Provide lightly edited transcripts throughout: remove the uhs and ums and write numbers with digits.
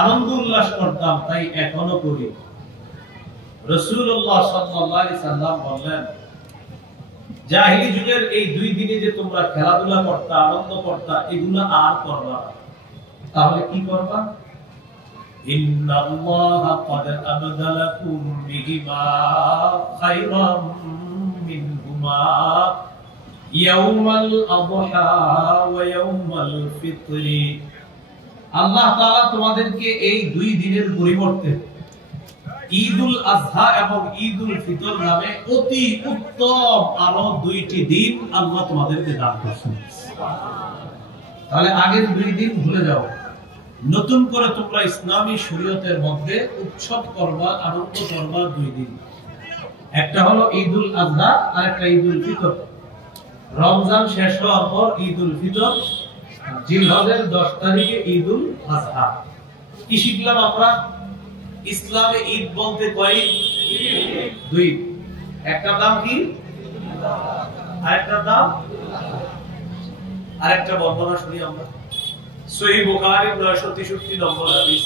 আনন্দ উল্লাস করতাম, তাই এখনো করি। রাসূলুল্লাহ সাল্লাল্লাহু আলাইহি সাল্লাম বললেন, জাহিলি যুগের এই 2 দিনে যে তোমরা খেলাধুলা করতা, আনন্দ করতা, এগুলো আর করবা না। তাহলে কি করবা? ইন্নাল্লাহা ক্বাদ আবদালাকুম বিহিমা খায়রাম মিনহুমা ইয়াউমাল আযহা ওয়া ইয়াউমাল ফিতরি। আল্লাহ তাআলা তোমাদেরকে এই 2 দিনের পরিবর্তে ঈদুল আযহা এবং ঈদুল ফিতর নামে অতি উত্তম আরো 2টি দিন আল্লাহ তোমাদেরকে দান করেছেন। তাহলে আগের 2 দিন ভুলে যাও, নতুন করে তোমরা ইসলামী শরীয়তের মধ্যে উৎসব করবা, আনন্দ করবা 2 দিন। একটা হলো ঈদুল আযহা আর একটা ঈদুল ফিতর। রমজান শেষ হওয়ার পর ঈদুল ফিতর, জিলহজের 10 তারিখে ঈদুল আযহা। কি শিখলাম আমরা? ইসলামে ঈদ বলতে কয়? 2। একটা নাম কি? আরেকটা নাম, আরেকটা বর্ণনা শুনি আমরা। সহিহ বুখারী 963 নম্বর হাদিস।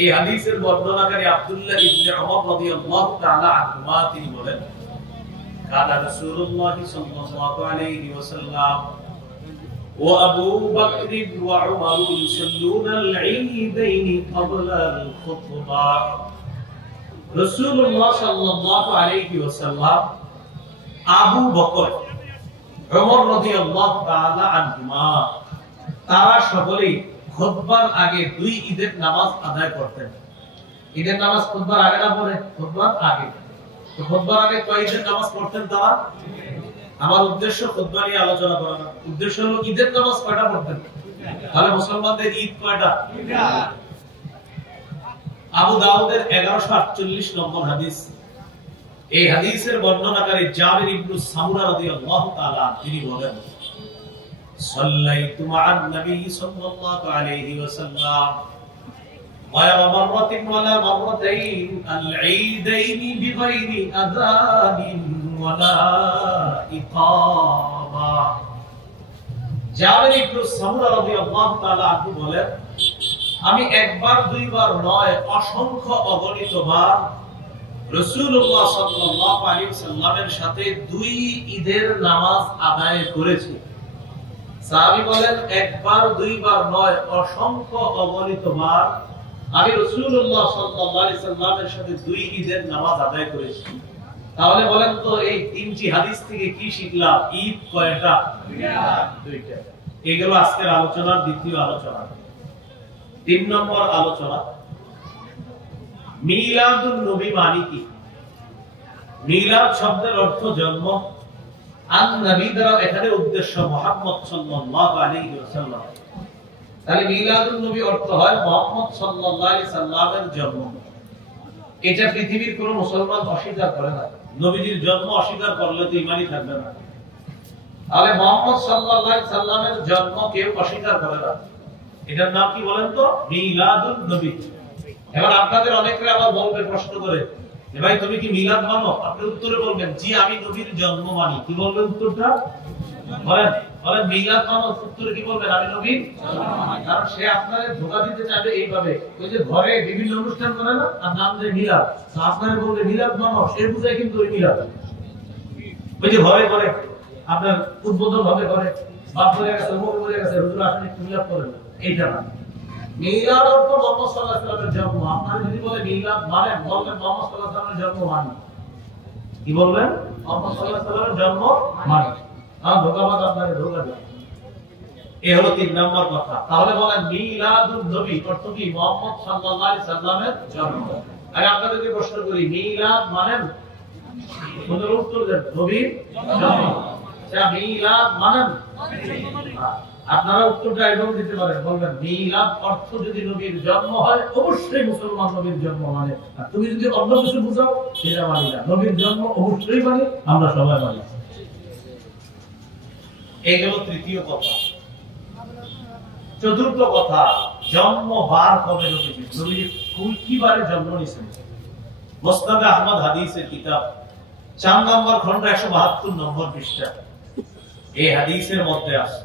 এই হাদিসের বর্ণনাকারী আব্দুল্লাহ ইবনে উমর রাদিয়াল্লাহু তাআলা আনহুমা তিনি বলেন, কানা রাসূলুল্লাহ সাল্লাল্লাহু আলাইহি ওয়াসাল্লাম ওয়া আবু বকর ওয়া উমর ইউসাল্লুনা আল-ঈদাইন ক্বাবলা আল-খুতবাহ। রাসূলুল্লাহ সাল্লাল্লাহু আলাইহি ওয়াসাল্লাম, আবু বকর, উমর রাদিয়াল্লাহু তাআলা আনহুমা, তারা সকলেই খুতবার আগে 2 ঈদের নামাজ আদায় করতেন। ঈদের নামাজ খুতবার আগে না পড়ে? খুতবার আগে। তো খুতবার আগে কয় ঈদের নামাজ পড়তেন তারা? আমার উদ্দেশ্য খুতবা নিয়ে আলোচনা করা না, উদ্দেশ্য হলো ঈদের নামাজ কয়টা পড়তেন। তাহলে মুসলমানদের ঈদ কয়টা? আবু দাউদের 1148 নম্বর হাদিস। এই হাদিসের বর্ণনাকারী জাবির ইবনে সামুরা রাদিয়াল্লাহু তাআলা তিনি বলেন, সাল্লাইতু মা'আন নবী সাল্লাল্লাহু আলাইহি ওয়াসাল্লাম غير مرة ولا مرتين العيدين بغير أذان ولا إقامة। জাবির ইবনে সামুরা রাদিয়াল্লাহু তাআলা আনহু বলেন, আমি একবার দুইবার নয় অসংখ্য অগণিত বার রাসূলুল্লাহ সাল্লাল্লাহু আলাইহি ওয়াসাল্লামের সাথে 2 ঈদের নামাজ আদায় করেছি। সাহাবী বলেন, একবার দুইবার নয় অসংখ্য অগণিত বার আমি রাসূলুল্লাহ সাল্লাল্লাহু আলাইহি ওয়াসাল্লামের সাথে 2 ঈদের নামাজ আদায় করেছি। তাহলে বলেন তো এই 3টি হাদিস থেকে কি শিখলাম? ঈদ কয়টা? 2টা। এগুলো আজকের আলোচনার দ্বিতীয় আলোচনা। 3 নম্বর আলোচনা, মিলাদুন নবী মানে কি? মিলাদ শব্দের অর্থ জন্ম, আন নবী দ্বারা এখানে উদ্দেশ্য মুহাম্মদ সাল্লাল্লাহু আলাইহি ওয়াসাল্লাম। তাহলে মিলাদুন নবী অর্থ হয় মুহাম্মদ সাল্লাল্লাহু আলাইহি সাল্লামের জন্ম। এটা পৃথিবীর কোনো মুসলমান অস্বীকার করে না। নবীজির জন্ম অস্বীকার করলে তো ঈমানই থাকবে না। তাহলে মুহাম্মদ সাল্লাল্লাহু আলাইহি সাল্লামের জন্ম কেউ অস্বীকার করে না, এটার নাম কি বলেন তো? মিলাদুন নবী। এবার আপনাদের অনেকরা আবার বলবে প্রশ্ন করে, যে ভাই তুমি কি মিলাদ মানো? আপনি উত্তরে বলবেন, জি আমি নবীর জন্ম মানি। কি বলবেন উত্তরটা? বলেন বলেন, মিলাদ মানো? উত্তরে কি বলবেন? আমি নবীর জন্ম মানি। কারণ সে আপনাদের ধোঁকা দিতে চাইবে এইভাবে, ওই যে ঘরে বিভিন্ন অনুষ্ঠান করে না, আর নাম দেয় মিলাদ, তো আপনারা বলবে মিলাদ মানো, সে বুঝায় কিন্তু ওই মিলাদ। ওই যে ঘরে করে আপনার উদ্বোধন হবে, ঘরে বাপ বলে গেছে, মুখ বলে গেছে, হুজুর আসলে একটু মিলাদ করেন, এইটা না। মিলাদ অর্থ মুহাম্মদ সাল্লাল্লাহু আলাইহি ওয়াসাল্লামের জন্ম। আপনারা যদি বলে মিলাদ মানে, বলবেন মুহাম্মদ সাল্লাল্লাহু আলাইহি ওয়াসাল্লামের জন্ম মানে। কি বলবেন? মুহাম্মদ সাল্লাল্লাহু আলাইহি ওয়াসাল্লামের জন্ম মানে। আর ধোঁকাবাজ আপনাকে ধোঁকা দেয়। এই হলো 3 নম্বর কথা। তাহলে বলেন মিলাদুন নবী অর্থ কি? মুহাম্মদ সাল্লাল্লাহু আলাইহি ওয়াসাল্লামের জন্ম। আগে আপনাদেরকে প্রশ্ন করি, মিলাদ মানে? সুন্দর উত্তর দেন, নবীর জন্ম। আচ্ছা, মিলাদ মানে? আপনারা উত্তরটা এরকম দিতে পারেন, বলবেন মিলাদ অর্থ যদি নবীর জন্ম হয়, অবশ্যই মুসলমান নবীর জন্ম মানে। আর তুমি যদি অন্য কিছু বুঝাও, সেটা মানি না। নবীর জন্ম অবশ্যই মানি, আমরা সবাই মানি। এই গেল তৃতীয় কথা। চতুর্থ কথা, জন্ম বার কবে নবীর? নবীর কি বারে জন্ম নিয়েছেন? মুসনাদে আহমদ হাদিসের কিতাব 4 নম্বর খন্ড 172 নম্বর পৃষ্ঠা এই হাদিসের মধ্যে আছে,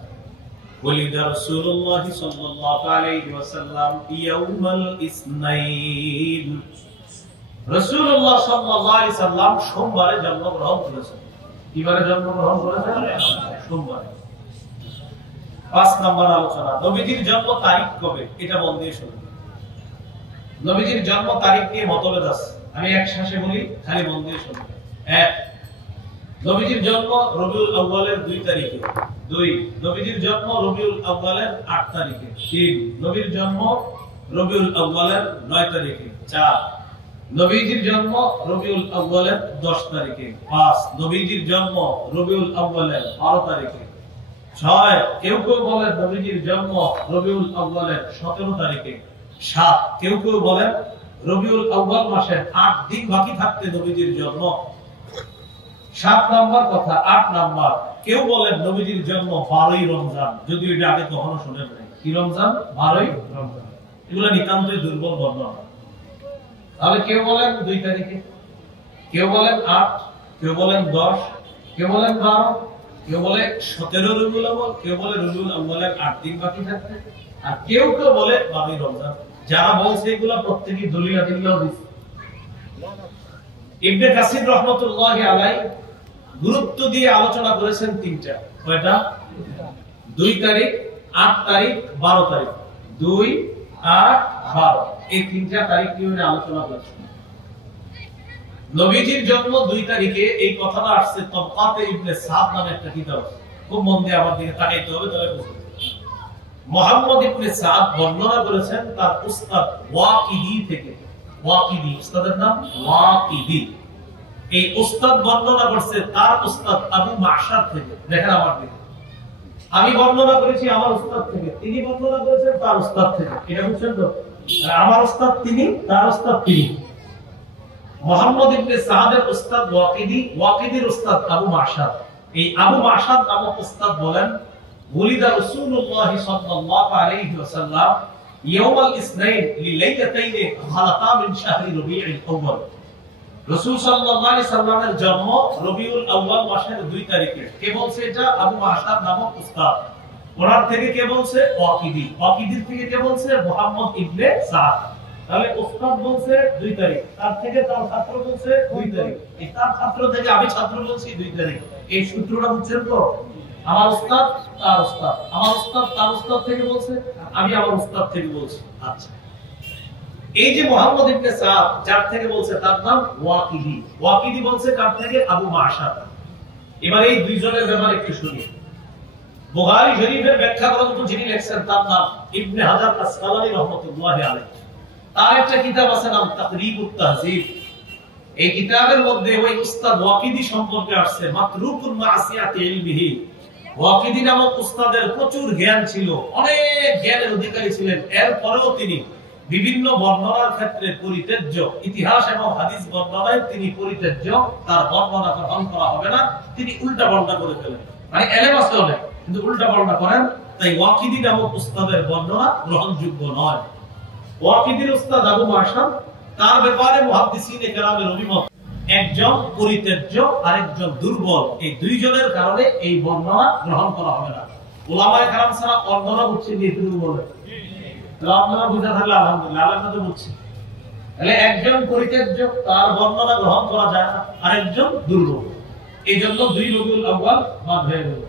ولد رسول الله صلى الله عليه وسلم يوم الاثنين রাসূলুল্লাহ সাল্লাল্লাহু আলাইহি সাল্লাম সোমবারে জন্মগ্রহণ করেছেন। কিবারে জন্মগ্রহণ করেছেন? সোমবারে। 5 নম্বর আলোচনা, নবীজির জন্ম তারিখ কবে? এটা মন দিয়ে শুনুন। নবীজির জন্ম তারিখ নিয়ে মতভেদ আছে, আমি এক শ্বাসে বলি, খালি মন দিয়ে শুনুন। 1, নবীজির জন্ম রবিউল আউয়ালের 2 তারিখে। 2, নবীজির জন্ম রবিউল আউয়ালের 8 তারিখে। 3, নবীর জন্ম রবিউল আউয়ালের 9 তারিখে। 4, নবীজির জন্ম রবিউল আউয়ালের 10 তারিখে। 5, নবীজির জন্ম রবিউল আউয়ালের 12 তারিখে। 6, কেউ কেউ বলেন নবীজির জন্ম রবিউল আউয়ালের 17 তারিখে। 7, কেউ কেউ বলেন রবিউল আউয়াল মাসের 8 দিন বাকি থাকতে নবীজির জন্ম। 7 নম্বর কথা। 8 নম্বর, কেউ বলেন নবীজির জন্ম 12ই রমজান, যদিও এটা আগে কখনো শুনেন নাই। কি রমজান? 12ই রমজান। এগুলো নিতান্তই দুর্বল বর্ণনা। তাহলে কেউ বলেন 2 তারিখে, কেউ বলেন 8, কেউ বলেন 10, কেউ বলেন 12, কেউ বলে 17 রবিউল আউয়াল, কেউ বলে রবিউল আউয়ালের 8 দিন বাকি থাকতে, আর কেউ কেউ বলে 12ই রমজান। যারা বলছে এগুলা প্রত্যেকই দলিল আদিল্লাহ দিচ্ছে। ইবনে কাসির রাহমাতুল্লাহি আলাইহি গুরুত্ব দিয়ে আলোচনা করেছেন 3টা। কয়টা? 2 তারিখ, 8 তারিখ, 12 তারিখ। 2, 8, 12 এই 3টা তারিখ নিয়ে আলোচনা করেছেন। নবীজির জন্ম 2 তারিখে এই কথাটা আসছে তবকাতে ইবনে সাদ নামে একটা কিতাব। খুব মন দিয়ে আমার দিকে তাকাইতে হবে, তাহলে বুঝবেন। মুহাম্মদ ইবনে সাদ বর্ণনা করেছেন তার উস্তাদ ওয়াকিদি থেকে। ওয়াকিদি, উস্তাদের নাম ওয়াকিদি। এই উস্তাদ বর্ণনা করছে তার উস্তাদ আবু মাশার থেকে। দেখেন আমার দিকে, আমি বর্ণনা করেছি আমার উস্তাদ থেকে, তিনি বর্ণনা করেছেন তার উস্তাদ থেকে। এটা বুঝছেন তো? আমার উস্তাদ তিনি, তার উস্তাদ তিনি। মুহাম্মদ ইবনে সাদের উস্তাদ ওয়াকিদি, ওয়াকিদির উস্তাদ আবু মাশার। এই আবু মাশার নামক উস্তাদ বলেন, ওলিদা রাসূলুল্লাহ সাল্লাল্লাহু আলাইহি ওয়াসাল্লাম ইয়াউমাল ইসনাইন লিলাইলাতাইন খালাতা মিন শাহরি রবিউল আউয়াল। রাসূল সাল্লাল্লাহু আলাইহি সাল্লামের জন্ম রবিউল আউয়াল মাসের 2 তারিখে। কে বলছে এটা? আবু মাশার নামক উস্তাদ। ওনার থেকে কে বলছে? ওয়াকিদি। ওয়াকিদির থেকে কে বলছে? মুহাম্মদ ইবনে সাদ। তাহলে উস্তাদ বলছে 2 তারিখ, তার থেকে তার ছাত্র বলছে 2 তারিখ, এই তার ছাত্র থেকে আমি ছাত্র বলছি 2 তারিখ। এই সূত্রটা বুঝছেন তো? আমার উস্তাদ তার উস্তাদ, আমার উস্তাদ তার উস্তাদ থেকে বলছে, আমি আমার উস্তাদ থেকে বলছি। আচ্ছা, এই যে মুহাম্মদ ইবনে সাদ যার থেকে বলছে তার নাম ওয়াকিদি। ওয়াকিদি বলছে কার থেকে? আবু মাশার। এবার এই দুইজনের ব্যাপারে একটু শুনি। বুখারী শরীফের ব্যাখ্যা গ্রন্থ যিনি লিখছেন তার নাম ইবনে হাজার আসকালানী রাহমাতুল্লাহি আলাইহি। তার একটা কিতাব আছে নাম তাকরিবুত তাহযীব। এই কিতাবের মধ্যে ওই উস্তাদ ওয়াকিদি সম্পর্কে আসছে মাতরুকুন মাসিয়াতি ইলমিহি। ওয়াকিদি নামক উস্তাদের প্রচুর জ্ঞান ছিল, অনেক জ্ঞানের অধিকারী ছিলেন। এরপরেও তিনি বিভিন্ন বর্ণনার ক্ষেত্রে পরিত্যাজ্য, ইতিহাস এবং হাদিস বর্ণনায় তিনি পরিত্যাজ্য, তার বর্ণনা গ্রহণ করা হবে না, তিনি উল্টা পাল্টা করে ফেলেন। মানে এলেম আছে অনেক, কিন্তু উল্টা পাল্টা করেন, তাই ওয়াকিদি নামক উস্তাদের বর্ণনা গ্রহণযোগ্য নয়। ওয়াকিদির উস্তাদ আবু মাশার, তার ব্যাপারে মুহাদ্দিসিনে কেরামের অভিমত, একজন পরিত্যাজ্য আরেকজন দুর্বল, এই দুইজনের কারণে এই বর্ণনা গ্রহণ করা হবে না। উলামায়ে কেরাম ছাড়া অন্যরা বুঝছে এটুকু বলে, আপনারা বুঝা থাকলে আলহামদুলিল্লাহ, আল্লাহ তো বুঝছে। তাহলে একজন পরিত্যাজ্য, তার বর্ণনা গ্রহণ করা যায় না, আরেকজন দুর্বল। এই জন্য 2 রবিউল আউয়াল বাদ হয়ে গেল,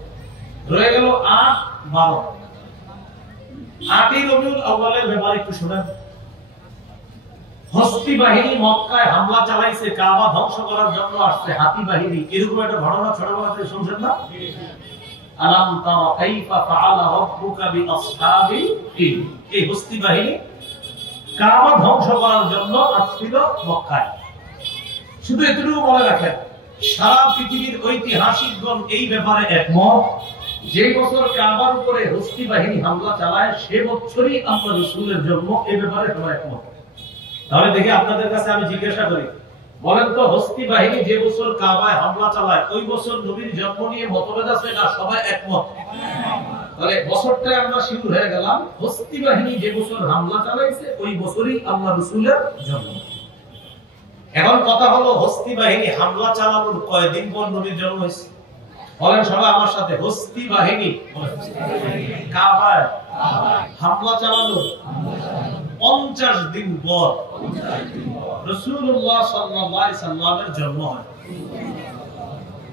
রয়ে গেল 8, 12। 8ই রবিউল আউয়ালের ব্যাপারে একটু শুনেন। হস্তি বাহিনী মক্কায় হামলা চালাইছে, কাবা ধ্বংস করার জন্য আসছে হাতি বাহিনী। এরকম একটা ঘটনা ছোটবেলাতে শুনছেন না? আলাম তারা কাইফা ফাআলা রাব্বুকা বিআসহাবিল ফিল। এই হস্তি বাহিনী কাবা ধ্বংস করার জন্য আসছিল মক্কায়। শুধু এতটুকু মনে রাখেন, সারা পৃথিবীর ঐতিহাসিকগণ এই ব্যাপারে একমত, যে বছর কাবার উপরে হস্তি বাহিনী হামলা চালায় সে বছরই আল্লাহ রাসূলের জন্ম। এই ব্যাপারে সবাই একমত। তাহলে দেখি আপনাদের কাছে আমি জিজ্ঞাসা করি, বলেন তো হস্তি বাহিনী যে বছর কাবায় হামলা চালায় ওই বছর নবীর জন্ম নিয়ে মতভেদ আছে না? সবাই একমত। তাহলে বছরটা আমরা শিওর হয়ে গেলাম, হস্তি বাহিনী যে বছর হামলা চালাইছে ওই বছরই আল্লাহ রাসূলের জন্ম। এখন কথা হলো, হস্তি বাহিনী হামলা চালানোর কয়দিন পর নবীর জন্ম হয়েছে? বলেন সবাই আমার সাথে, হস্তি বাহিনী কাবায় হামলা চালালো 50 দিন পর রাসূলুল্লাহ সাল্লাল্লাহু আলাইহি সাল্লামের জন্ম হয়।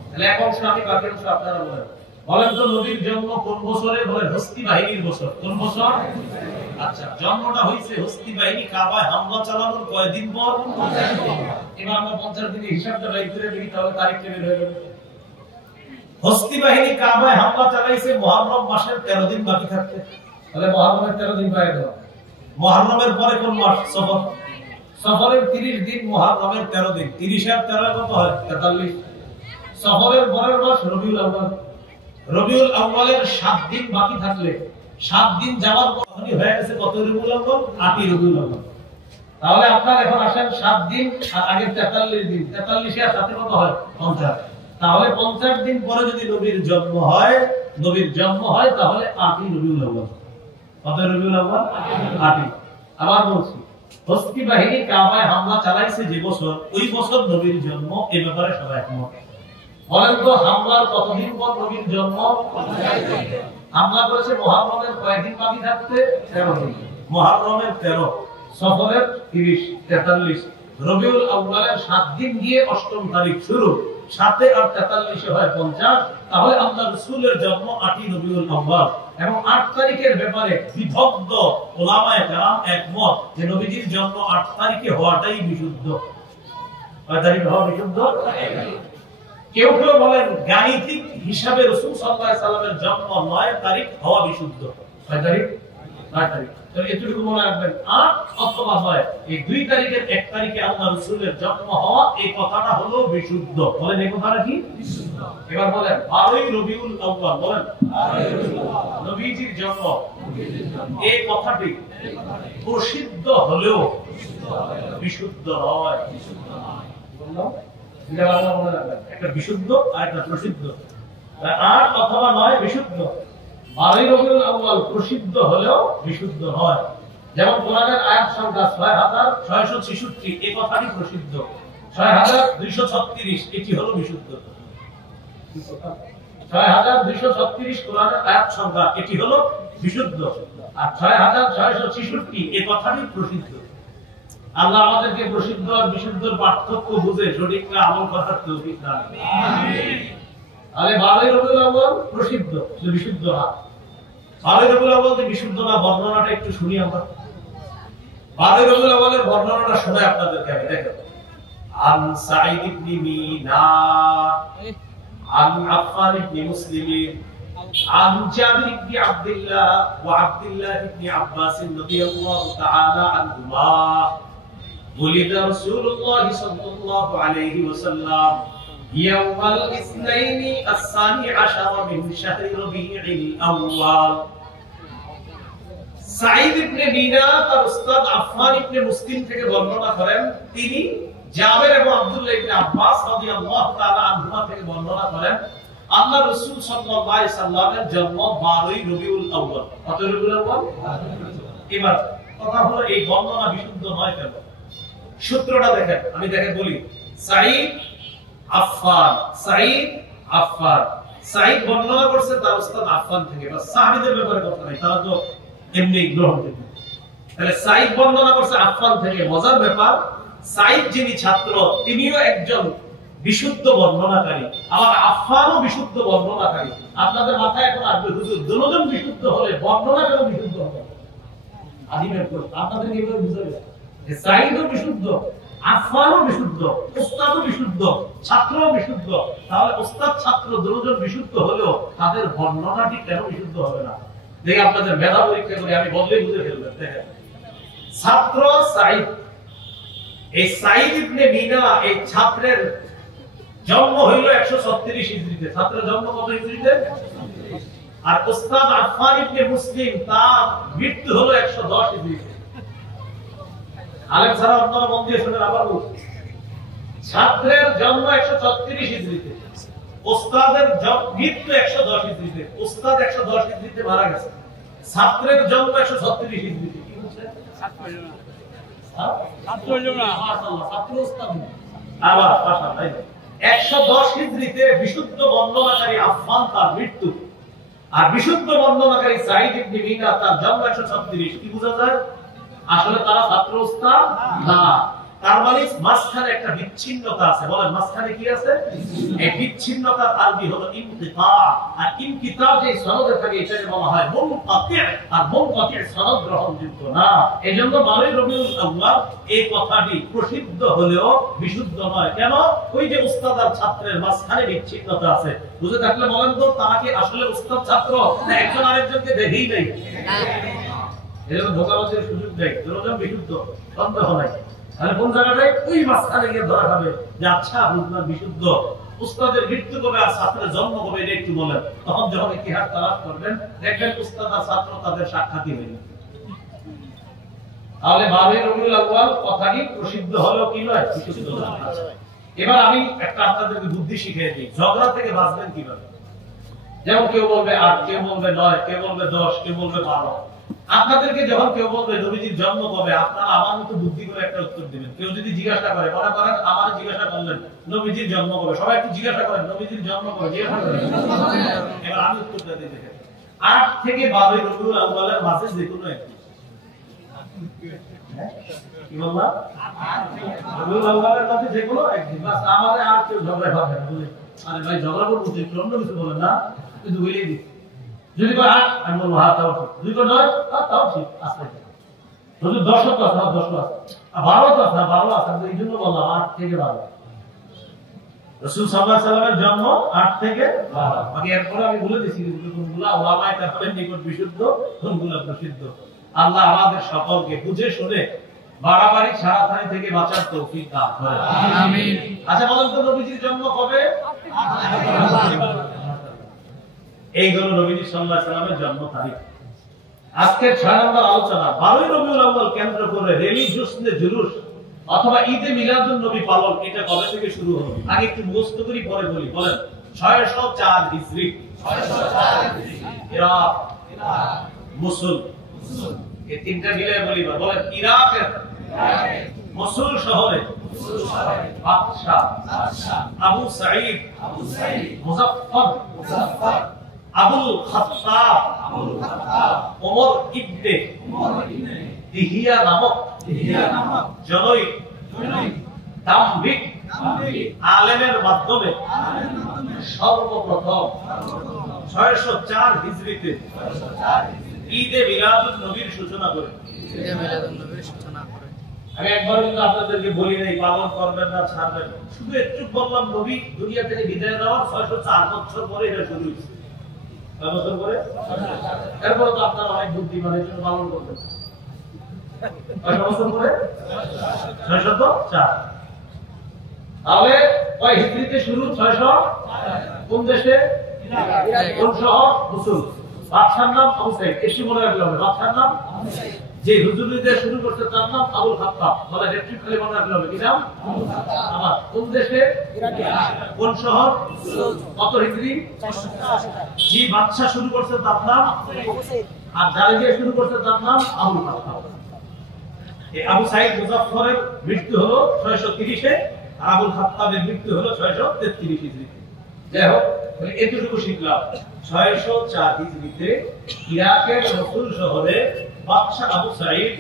তাহলে এক অংশ আমি বাকি অংশ আপনারা বলেন। বলেন তো নবীর জন্ম কোন বছরে? বলেন হস্তি বাহিনীর বছর। কোন বছর? আচ্ছা, জন্মটা হইছে হস্তি বাহিনী কাবায় হামলা চালানোর কয়দিন পর? এবার আমরা 50 দিনের হিসাবটা বের করে দেখি, তাহলে তারিখটা বের হয়ে যাবে। হস্তি বাহিনী কাবায় হামলা চালাইছে মুহররম মাসের 13 দিন বাকি থাকতে। তাহলে মুহররমের 13 দিন পায় গেল। মুহররমের পরে কোন মাস? সফর। সফরের 30 দিন, মুহররমের 13 দিন। 30 আর 13 কত হয়? 43। সফরের পরের মাস রবিউল আউয়াল। রবিউল আউয়ালের 7 দিন বাকি থাকলে 7 দিন যাওয়ার পরই হয়ে গেছে কত রবিউল আউয়াল? 8 রবিউল আউয়াল। তাহলে আপনার এখন আসেন 7 দিন আর আগে 43 দিন। 43 এর সাথে কত হয়? 50। তাহলে 50 দিন পরে যদি নবীর জন্ম হয়, তাহলে 8 রবিউল আউয়াল। কত রবিউল আউয়াল? 8। আবার বলছি, হস্তি বাহিনী কাবায় হামলা চালাইছে যে বছর, ওই বছর নবীর জন্ম। এই ব্যাপারে সবাই একমত। বলেন তো হামলার কতদিন পর নবীর জন্ম? হামলা করেছে মুহররমের কয়দিন বাকি থাকতে? 13 দিন। মুহররমের 13, সফরের 30, 43, রবিউল আউয়ালের 7 দিন গিয়ে 8ম তারিখ শুরু, 7 আর 43 হয় 50। তাহলে আল্লাহ রাসূলের জন্ম 8 রবিউল আউয়াল। এবং 8 তারিখের ব্যাপারে বিদগ্ধ উলামায়ে কেরাম একমত যে নবীজির জন্ম 8 তারিখে হওয়াটাই বিশুদ্ধ। কয় তারিখ হওয়া বিশুদ্ধ? কেউ কেউ বলেন গাণিতিক হিসাবে রাসূল সাল্লাল্লাহু আলাইহি সাল্লামের জন্ম 9 তারিখ হওয়া বিশুদ্ধ। কয় তারিখ? 9 তারিখ। তাহলে এতটুকু মনে রাখবেন, 8 অথবা 9, এই 2 তারিখের 1 তারিখে আল্লাহ রাসূলের জন্ম হওয়া, এই কথাটা হলো বিশুদ্ধ। বলেন এই কথাটা কি? বিশুদ্ধ। এবার বলেন 12 রবিউল আউয়াল। বলেন 12 রবিউল আউয়াল নবীজির জন্ম। এই কথাটি প্রসিদ্ধ হলেও বিশুদ্ধ নয়। বললাম এটা আল্লাহ মনে রাখবেন, একটা বিশুদ্ধ আর একটা প্রসিদ্ধ। 8 অথবা 9 বিশুদ্ধ, 12 রবিউল আউয়াল প্রসিদ্ধ হলেও বিশুদ্ধ নয়। যেমন কোরআনের আয়াত সংখ্যা 6666, এই কথাটি প্রসিদ্ধ। 6236 এটি হলো বিশুদ্ধ। 6236 কোরআনের আয়াত সংখ্যা, এটি হলো বিশুদ্ধ। আর 6666 এই কথাটি প্রসিদ্ধ। আল্লাহ আমাদেরকে প্রসিদ্ধ আর বিশুদ্ধর পার্থক্য বুঝে সঠিকটা আমল করার তৌফিক দান করুন। আমিন। আরে 12 রবিউল আউয়াল প্রসিদ্ধ, বিশুদ্ধ না। 12 রবিউল আউয়াল যে বিশুদ্ধ না, বর্ণনাটা একটু শুনি আমরা। 12 রবিউল আউয়ালের বর্ণনাটা শোনাই আপনাদেরকে আমি। দেখেন, আন সাঈদ ইবনে মিনা আন আফফান ইবনে মুসলিম عن جابر بن عبد الله وعبد الله بن عباس رضي الله تعالى عنهما ولد رسول الله صلى الله عليه وسلم يوم الاثنين الثاني عشر من شهر ربيع الأول। সাঈদ ইবনে মিনা তার উস্তাদ আফফান ইবনে মুসলিম থেকে বর্ণনা করেন, তিনি জাবের এবং আব্দুল্লাহ ইবনে আব্বাস রাদিয়াল্লাহু তাআলা আনহুমা থেকে বর্ণনা করেন, আল্লাহ রাসূল সাল্লাল্লাহু আলাইহি সাল্লামের জন্ম 12 রবিউল আউয়াল। কত রবিউল আউয়াল? এবার কথা হলো এই বর্ণনা বিশুদ্ধ নয় কেন? সূত্রটা দেখেন, আমি বলি। সাঈদ আফফান, সাঈদ বর্ণনা করছে তার উস্তাদ আফফান থেকে। বাস সাহাবীদের ব্যাপারে কথা নাই, তারা তো এমনি গ্রহণ করবে। তাহলে সাঈদ বর্ণনা করছে আফফান থেকে। মজার ব্যাপার, সাঈদ যিনি ছাত্র, তিনিও একজন বিশুদ্ধ বর্ণনাকারী, আবার আফফানও বিশুদ্ধ বর্ণনাকারী। আপনাদের মাথায় এখন আসবে, হুজুর দুজন বিশুদ্ধ হলে বর্ণনা কেন বিশুদ্ধ হবে? আদিমের প্রশ্ন আপনাদের কিভাবে বুঝাবে যে সাঈদও বিশুদ্ধ, আফফানও বিশুদ্ধ, উস্তাদও বিশুদ্ধ, ছাত্রও বিশুদ্ধ। তাহলে উস্তাদ ছাত্র দুজন বিশুদ্ধ হলেও তাদের বর্ণনাটি কেন বিশুদ্ধ হবে না? দেখি আপনাদের মেধা পরীক্ষা করে আমি বললে বুঝে ফেলবেন। দেখেন, ছাত্র সাঈদ, এই সাঈদ ইবনে মিনা এই ছাত্রের জন্ম হইল 136 হিজরিতে। ছাত্রের জন্ম কত হিজরিতে? আর উস্তাদ আফফান ইবনে মুসলিম তার মৃত্যু হলো 110 হিজরিতে। আলেম ছাড়া অন্যরা মন দিয়ে শুনেন, আবার বলছি, ছাত্রের জন্ম 136 হিজরিতে, উস্তাদের মৃত্যু 110 হিজরিতে। উস্তাদ 110 হিজরিতে মারা গেছে, ছাত্রের জন্ম 136 হিজরিতে। কি বলছেন? ছাত্র না, মাশাআল্লাহ, ছাত্র উস্তাদ না। আবার মাশাআল্লাহ, 110 হিজরিতে বিশুদ্ধ বর্ণনাকারী আফফান তার মৃত্যু, আর বিশুদ্ধ বর্ণনাকারী সাঈদ ইবনে মিনা তার জন্ম 136। কি বোঝা যায়? আসলে তারা ছাত্র উস্তাদ না। তার মানে মাঝখানে একটা বিচ্ছিন্নতা আছে। বলেন মাঝখানে কি আছে? এই বিচ্ছিন্নতার আরবি হলো ইনকিতা। আর ইনকিতা যে সনদে থাকে এটাকে বলা হয় মুনকাতি। আর মুনকাতি সনদ গ্রহণযোগ্য না। এজন্য 12 রবিউল আউয়াল এই কথাটি প্রসিদ্ধ হলেও বিশুদ্ধ নয়। কেন? ওই যে উস্তাদ আর ছাত্রের মাঝখানে বিচ্ছিন্নতা আছে। বুঝে থাকলে বলেন তো, তারা কি আসলে উস্তাদ ছাত্র না একজন আরেকজনকে দেখেই নাই? এজন্য ধোঁকাবাজির সুযোগ দেয়। দুজন বিশুদ্ধ, সন্দেহ নাই। তাহলে কোন জায়গাটায় ওই মাঝখানে গিয়ে ধরা হবে যে আচ্ছা বুঝলাম বিশুদ্ধ। উস্তাদের মৃত্যু কবে আর ছাত্রের জন্ম কবে এটা একটু বলেন। তখন যখন ইতিহাস তালাশ করবেন দেখবেন উস্তাদ আর ছাত্র তাদের সাক্ষাৎই হয়নি। তাহলে 12 রবিউল আউয়াল কথাটি প্রসিদ্ধ হলো কি নয়? বিশুদ্ধ নয়। এবার আমি একটা আপনাদেরকে বুদ্ধি শিখিয়ে দিই, ঝগড়া থেকে বাঁচবেন কিভাবে। যেমন কেউ বলবে 8, কেউ বলবে 9, কেউ বলবে 10, কেউ বলবে 12। আপনাদেরকে যখন কেউ বলবে নবীজির জন্ম কবে, আপনারা আমার মতো বুদ্ধি করে একটা উত্তর দিবেন। কেউ যদি জিজ্ঞাসা করে, মনে করেন আমার জিজ্ঞাসা করলেন নবীজির জন্ম কবে, সবাই একটু জিজ্ঞাসা করেন নবীজির জন্ম কবে, জিজ্ঞাসা করেন। এবার আমি উত্তরটা দিই দেখেন, 8 থেকে 12 রবিউল আউয়ালের মাঝে যে কোনো একটি। কি বললাম? রবিউল আউয়ালের মাঝে যে কোনো একটি। বাস আমারে আর কেউ ঝগড়া হবে না। বলে আরে ভাই ঝগড়া করব তুই অন্য কিছু বলেন না, কিন্তু বলেই দিই। যদি কয় 8 আমি বলবো হ্যাঁ তাও ঠিক। যদি কয় 9 তাও ঠিক। আস্তে যদি 10 তো আছে 10 আছে, 12 তো আছে 12 আছে। এই জন্য বললাম 8 থেকে 12। রাসূল সাল্লাল্লাহু আলাইহি ওয়াসাল্লামের জন্ম 8 থেকে 12। বাকি এরপরে আমি বলে দিয়েছি কোনগুলো ওলামায়ে কেরামের নিকট বিশুদ্ধ, কোনগুলো প্রসিদ্ধ। আল্লাহ আমাদের সকলকে বুঝে শুনে বাড়াবাড়ি ছাড়াছাড়ি থেকে বাঁচার তৌফিক দান করেন। আমিন। আচ্ছা বলেন তো নবীজির জন্ম কবে? এই হলো নবীজি সাল্লাল্লাহু আলাইহি ওয়াসাল্লামের জন্ম তারিখ। আজকে 6 নম্বর আলোচনা 12 রবিউল আউয়াল কেন্দ্র করে রিলিজিয়াস জুলুস অথবা ঈদে মিলাদুন নবী পালন, এটা কবে থেকে শুরু হলো? আগে একটু মুখস্থ করি পরে বলি। বলেন 604 হিজরি। 604 হিজরি। ইরাক, মুসুল, এই তিনটা মিলে বলি। বলেন ইরাকের মুসুল শহরে বাদশা আবু সাঈদ মুজাফফর আবুল খাত্তাব ওমর ইবনে দিহিয়া নামক জনৈক দাম্ভিক আলেমের মাধ্যমে সর্বপ্রথম 604 হিজরিতে ঈদে মিলাদুন নবীর সূচনা করে। আমি একবার কিন্তু আপনাদেরকে বলি নাই পালন করবেন না ছাড়বেন, শুধু একটু বললাম নবী দুনিয়া থেকে বিদায় নেওয়ার 604 বছর পরে এটা শুরু হয়েছে। কয় বছর পরে? এরপর তো আপনারা অনেক বুদ্ধিমান, এই জন্য পালন করবেন। কয় বছর পরে? 604। তাহলে কয় হিজরিতে শুরু? 600। কোন দেশে? কোন শহর? মুসুল। বাদশার নাম আবু সাঈদ। এসে মনে রাখতে হবে বাদশার নাম। যে হুজুরদের শুরু করতে তার নাম আবুল খাত্তাব। বলে হেড্রিক খালি মনে রাখতে হবে। কি নাম? আমার। কোন দেশে? কোন শহর? কত হিজরি? 600। যে বাদশা শুরু করতে তার নাম আর যারা দিয়ে শুরু করতে তার নাম আবুল খাত্তাব। এই আবু সাঈদ মুজাফফরের মৃত্যু হলো 630-এ, আর আবুল খাত্তাবের মৃত্যু হলো 633 হিজরিতে। যাই হোক, এতটুকু শিখলাম 604 হিজরিতে ইরাকের মসুল শহরে বাদশা আবু সাঈদ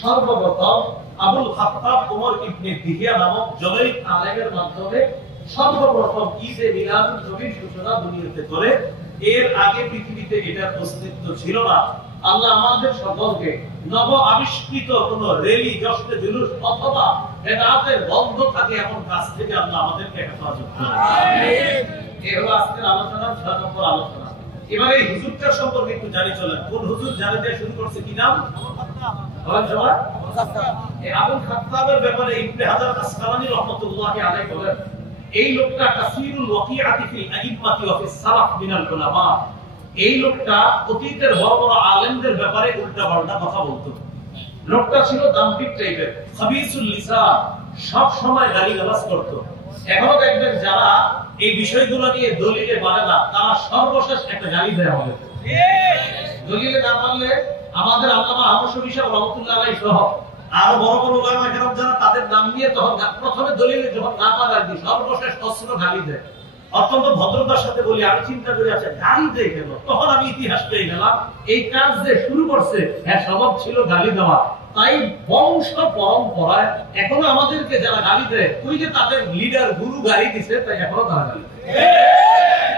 সর্বপ্রথম আবুল খাত্তাব ওমর ইবনে দিহিয়া নামক জনৈক আলেমের মাধ্যমে সর্বপ্রথম ঈদে মিলাদুন নবীর সূচনা দুনিয়াতে করে। এর আগে পৃথিবীতে এটার অস্তিত্ব ছিল না। আল্লাহ আমাদের সকলকে নব আবিষ্কৃত কোন রেলি, জশ্নে জুলুস অথবা বেদাতের বন্ধ থাকে এমন কাজ থেকে আল্লাহ আমাদেরকে হেফাজত করুন। আমিন। এই হলো আজকের আলোচনার 6 নম্বর আলোচনা। এবারে এই হুজুরটার সম্পর্কে একটু জানি চলেন। কোন হুজুর জানাতে শুরু করছে? কি নাম? বলেন সবাই। এই আবুল খাত্তাবের ব্যাপারে ইবনে হাজার আসকালানী রাহমাতুল্লাহি আলাইহি বলেন, এই লোকটা কাসীরুল ওয়াকিআতি ফিল আইম্মাতি ওয়া ফিস সালাফ মিনাল উলামা। এই লোকটা অতীতের বড় বড় আলেমদের ব্যাপারে উল্টাপাল্টা কথা বলতো। লোকটা ছিল দাম্ভিক টাইপের, খাবিসুল লিসান, সব সময় গালিগালাজ করত। এখনো দেখবেন যারা এই বিষয়গুলো নিয়ে দলিলে মানে না, তারা সর্বশেষ একটা গালি দেয় হবে। দলিলে না মানলে আমাদের আল্লামা আহমদ শফী সাহেব রাহমাতুল্লাহ আলাইহি সহ আর বড় বড় উলামা কেরাম যারা তাদের নাম নিয়ে তখন প্রথমে দলিলে যখন না পারার দিন সর্বশেষ অস্ত্র গালি দেয়, অত্যন্ত ভদ্রতার সাথে বলি আমি চিন্তা করে আছে গালি দিয়ে গেল, তখন আমি ইতিহাস পেয়ে গেলাম এই কাজ যে শুরু করছে হ্যাঁ স্বভাব ছিল গালি দেওয়া। তাই বংশ পরম্পরায় এখনো আমাদেরকে যারা গালি দেয় ওই যে তাদের লিডার গুরু গালি দিছে তাই এখনো তারা গালি দেয়।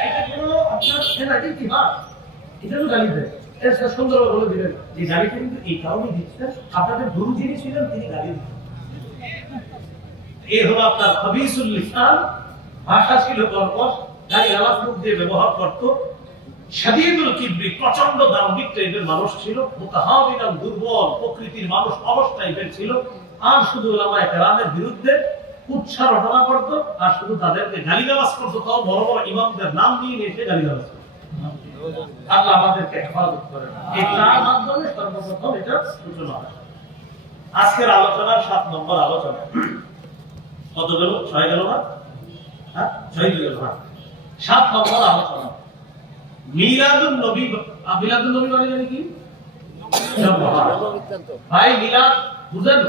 এটা কোনো আপনার সেনাটি কি হয় এটাও গালি দেয়। সুন্দর বলে দিলেন যে গালিটা কিন্তু এই কারণে দিচ্ছে আপনাদের গুরু যিনি ছিলেন তিনি গালি দিচ্ছেন। এই হলো আপনার খবিসুল লিসান, ভাষা ছিল কর্কশ, গালি গালাজ মুখ দিয়ে ব্যবহার করত। শাদীদুল কিবরি, প্রচন্ড দাম্ভিক টাইপের মানুষ ছিল। মুতাহাবিরান, দুর্বল প্রকৃতির মানুষ, অলস টাইপের ছিল। আর শুধু উলামায়ে কেরামের বিরুদ্ধে উৎসাহ রটনা করত আর শুধু তাদেরকে গালিগালাজ করত। তাও বড় বড় ইমামদের নাম নিয়ে এসে গালিগালাজ করত। আল্লাহ আমাদেরকে হেফাজত করেন। এই তার মাধ্যমে সর্বপ্রথম এটা সূচনা হয়। আজকের আলোচনার 7 নম্বর আলোচনা। কত গেল? 6 গেল না? হ্যাঁ 6 গেল না। 7 নম্বর আলোচনা মিলাদুন নবী। মিলাদুন নবী মানে কি? ভাই মিলাদ বুঝেন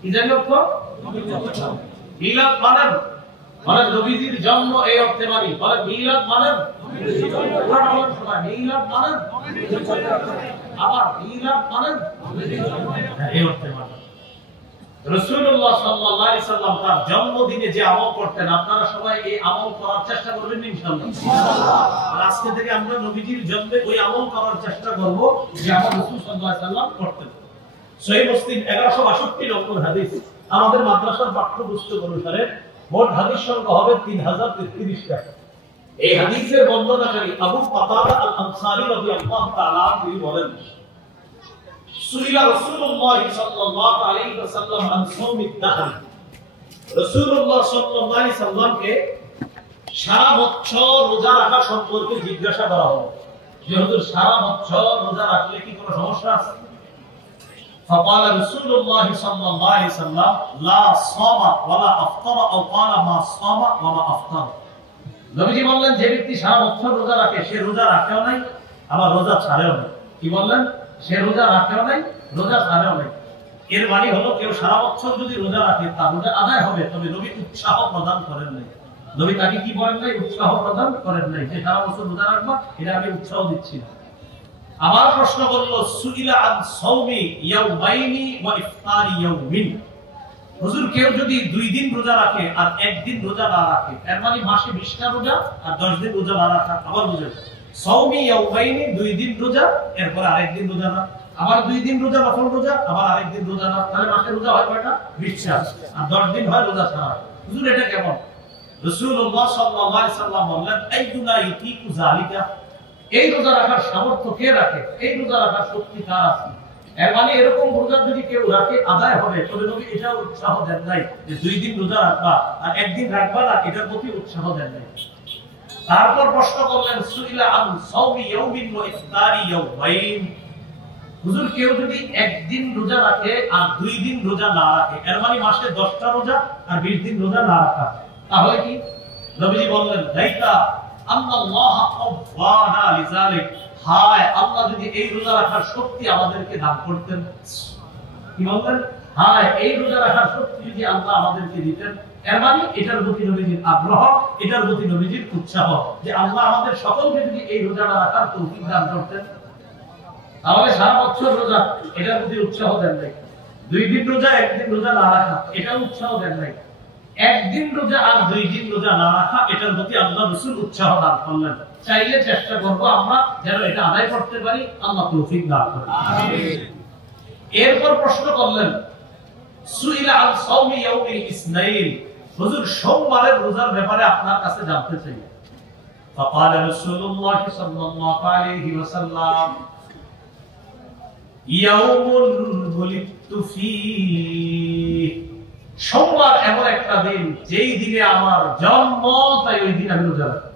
কি জানি অর্থ? মিলাদ মানে নবীজির জন্ম, এই অর্থে মানি। বলে মিলাদ মানে মিলাদ মানে আবার মিলাদ মানে এই অর্থে মানি। রাসূলুল্লাহ সাল্লাল্লাহু আলাইহি সাল্লাম তার জন্মদিনে যে আমল করতেন আপনারা সবাই এই আমল করার চেষ্টা করবেন ইনশাআল্লাহ। আর আজকে থেকে আমরা নবীজির জন্মে ওই আমল করার চেষ্টা করব যে আমল রাসূল সাল্লাল্লাহু আলাইহি সাল্লাম করতেন। সহিহ মুসলিম 1162 নম্বর হাদিস। আমাদের মাদ্রাসার পাঠ্যপুস্তক অনুসারে মোট হাদিস সংখ্যা হবে 3033টা। এই হাদিসের বর্ণনাকারী আবু কাতাদা আল আনসারী রাদিয়াল্লাহু তাআলা তিনি বলেন সুইলা রাসূলুল্লাহ সাল্লাল্লাহু আলাইহি ওয়াসাল্লাম আন সাওমিদ দাহর। রাসূলুল্লাহ সাল্লাল্লাহু আলাইহি সাল্লামকে সারা বছর রোজা রাখা সম্পর্কে জিজ্ঞাসা করা হলো যে হুজুর সারা বছর রোজা রাখলে কি কোনো সমস্যা আছে? فقال رسول الله صلى الله عليه وسلم لا صام ولا افطر او قال ما صام وما افطر। নবীজি বললেন যে ব্যক্তি সারা বছর রোজা রাখে সে রোজা রাখেও নাই আবার রোজা ছাড়েও নাই। কি বললেন? সে রোজা রাখেও নাই রোজা ছাড়েও নাই। এর মানে হলো কেউ সারা বছর যদি রোজা রাখে তার রোজা আদায় হবে, তবে নবী উৎসাহ প্রদান করেন নাই। নবী তাকে কি বলেন নাই? উৎসাহ প্রদান করেন নাই যে সারা বছর রোজা রাখবা, এটা আমি উৎসাহ দিচ্ছি না। আবার প্রশ্ন করলো সুইলা আন সাওমি ইয়াউমাইনি ওয়া ইফতারি ইয়াউমিন। হুজুর কেউ যদি 2 দিন রোজা রাখে আর 1 দিন রোজা না রাখে, এর মানে মাসে 20টা রোজা আর 10 দিন রোজা না রাখা। আবার বুঝেন সাওমি ইয়াউমাইনি 2 দিন রোজা এরপর আরেক দিন রোজা না, আবার 2 দিন রোজা নফল রোজা আবার আরেক দিন রোজা না, তাহলে মাসে রোজা হয় কয়টা? 20টা আর 10 দিন হয় রোজা ছাড়া। হুজুর এটা কেমন? রাসূলুল্লাহ সাল্লাল্লাহু আলাইহি সাল্লাম বললেন আইদুনা ইতিকু যালিকা। এই রোজা রাখার সামর্থ্য কে রাখে? এই রোজা রাখার শক্তি কার আছে? এর মানে এরকম রোজা যদি কেউ রাখে আদায় হবে, তবে নবী এটা উৎসাহ দেন নাই যে 2 দিন রোজা রাখবা আর 1 দিন রাখবা না, এটার প্রতি উৎসাহ দেন নাই। তারপর প্রশ্ন করলেন সুইলা আন সাওমি ইয়াউমিন ওয়া ইফতারি ইয়াউমাইন। হুজুর কেউ যদি 1 দিন রোজা রাখে আর 2 দিন রোজা না রাখে, এর মানে মাসে 10টা রোজা আর 20 দিন রোজা না রাখা, তাহলে কি? নবীজি বললেন লাইকা আল্লাহ আওয়ানা লিযালিক। হায় আল্লাহ যদি এই রোজা রাখার শক্তি আমাদেরকে দান করতেন। কি বললেন? হায় এই রোজা রাখার শক্তি যদি আল্লাহ আমাদেরকে দিতেন। এর মানে এটার প্রতি নবীজির আগ্রহ, এটার প্রতি নবীজির উৎসাহ যে আল্লাহ আমাদের সকলকে যদি এই রোজাটা রাখার তৌফিক দান করতেন। তাহলে সারা বছর রোজা এটার প্রতি উৎসাহ দেন নাই। 2 দিন রোজা 1 দিন রোজা না রাখা, এটা উৎসাহ দেন নাই। 1 দিন রোজা আর 2 দিন রোজা না রাখা, এটার প্রতি আল্লাহ রাসূল উৎসাহ দান করলেন। চাইলে চেষ্টা করব আমরা যেন এটা আদায় করতে পারি, আল্লাহ তৌফিক দান করেন। আমিন। এরপর প্রশ্ন করলেন সুইলা আন সাওমি ইয়াউমিল ইসনাইন। হুজুর সোমবারের রোজার ব্যাপারে আপনার কাছে জানতে চাই। فقال رسول الله صلى الله عليه وسلم يوم ولدت فيه। সোমবার এমন একটা দিন যেই দিনে আমার জন্ম, তাই ওই দিন আমি রোজা রাখি।